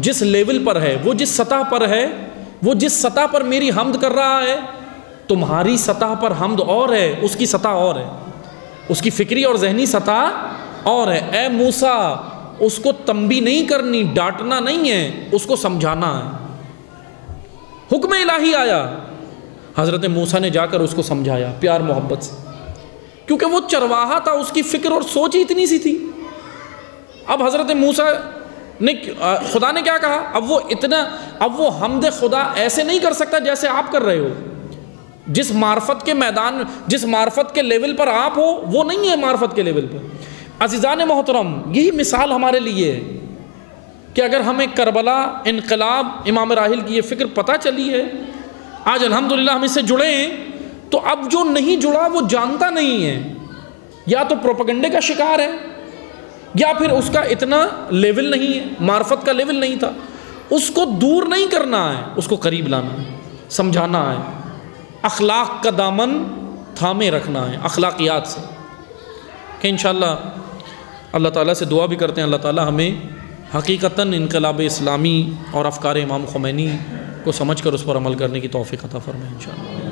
جس لیول پر ہے، وہ جس سطح پر ہے، وہ جس سطح پر میری حمد کر رہا ہے، تمہاری سطح پر حمد اور ہے، اس کی سطح اور ہے، اس کی فکری اور ذہنی سطح اور ہے۔ اے موسیٰ اس کو تنبیہ نہیں کرنی، ڈانٹنا نہیں ہے، اس کو سمجھانا ہے۔ حکم الہی آیا، حضرت موسیٰ نے جا کر اس کو سمجھایا پیار محبت سے، کیونکہ وہ چرواہا تھا، اس کی فکر اور سوچ ہی اتنی سی تھی۔ اب حضرت موسیٰ نے، خدا نے کیا کہا، اب وہ حمد خدا ایسے نہیں کر سکتا جیسے آپ کر رہے ہو، جس معرفت کے میدان، جس معرفت کے لیول پر آپ ہو وہ نہیں ہے معرفت کے لیول پر۔ عزیزان محترم، یہی مثال ہمارے لیے ہے کہ اگر ہمیں کربلا، انقلاب، امام راحل کی یہ فکر پتہ چلی ہے، آج الحمدللہ ہم اس سے جڑے ہیں، تو اب جو نہیں جڑا وہ جانتا نہیں ہے، یا تو پروپیگنڈے کا شکار ہے، یا پھر اس کا اتنا لیول نہیں ہے، معرفت کا لیول نہیں تھا۔ اس کو دور نہیں کرنا ہے، اس کو قریب لانا ہے، سمجھانا ہے، اخلاق کا دامن تھامے رکھنا ہے، اخلاقیات سے، کہ انشاءاللہ اللہ تعالیٰ سے دعا بھی کرتے ہیں اللہ تعالیٰ ہمیں حقیقتاً انقلاب اسلامی اور افکار امام خمینی کو سمجھ کر اس پر عمل کرنے کی توفیق عطا فرمائے انشاءاللہ۔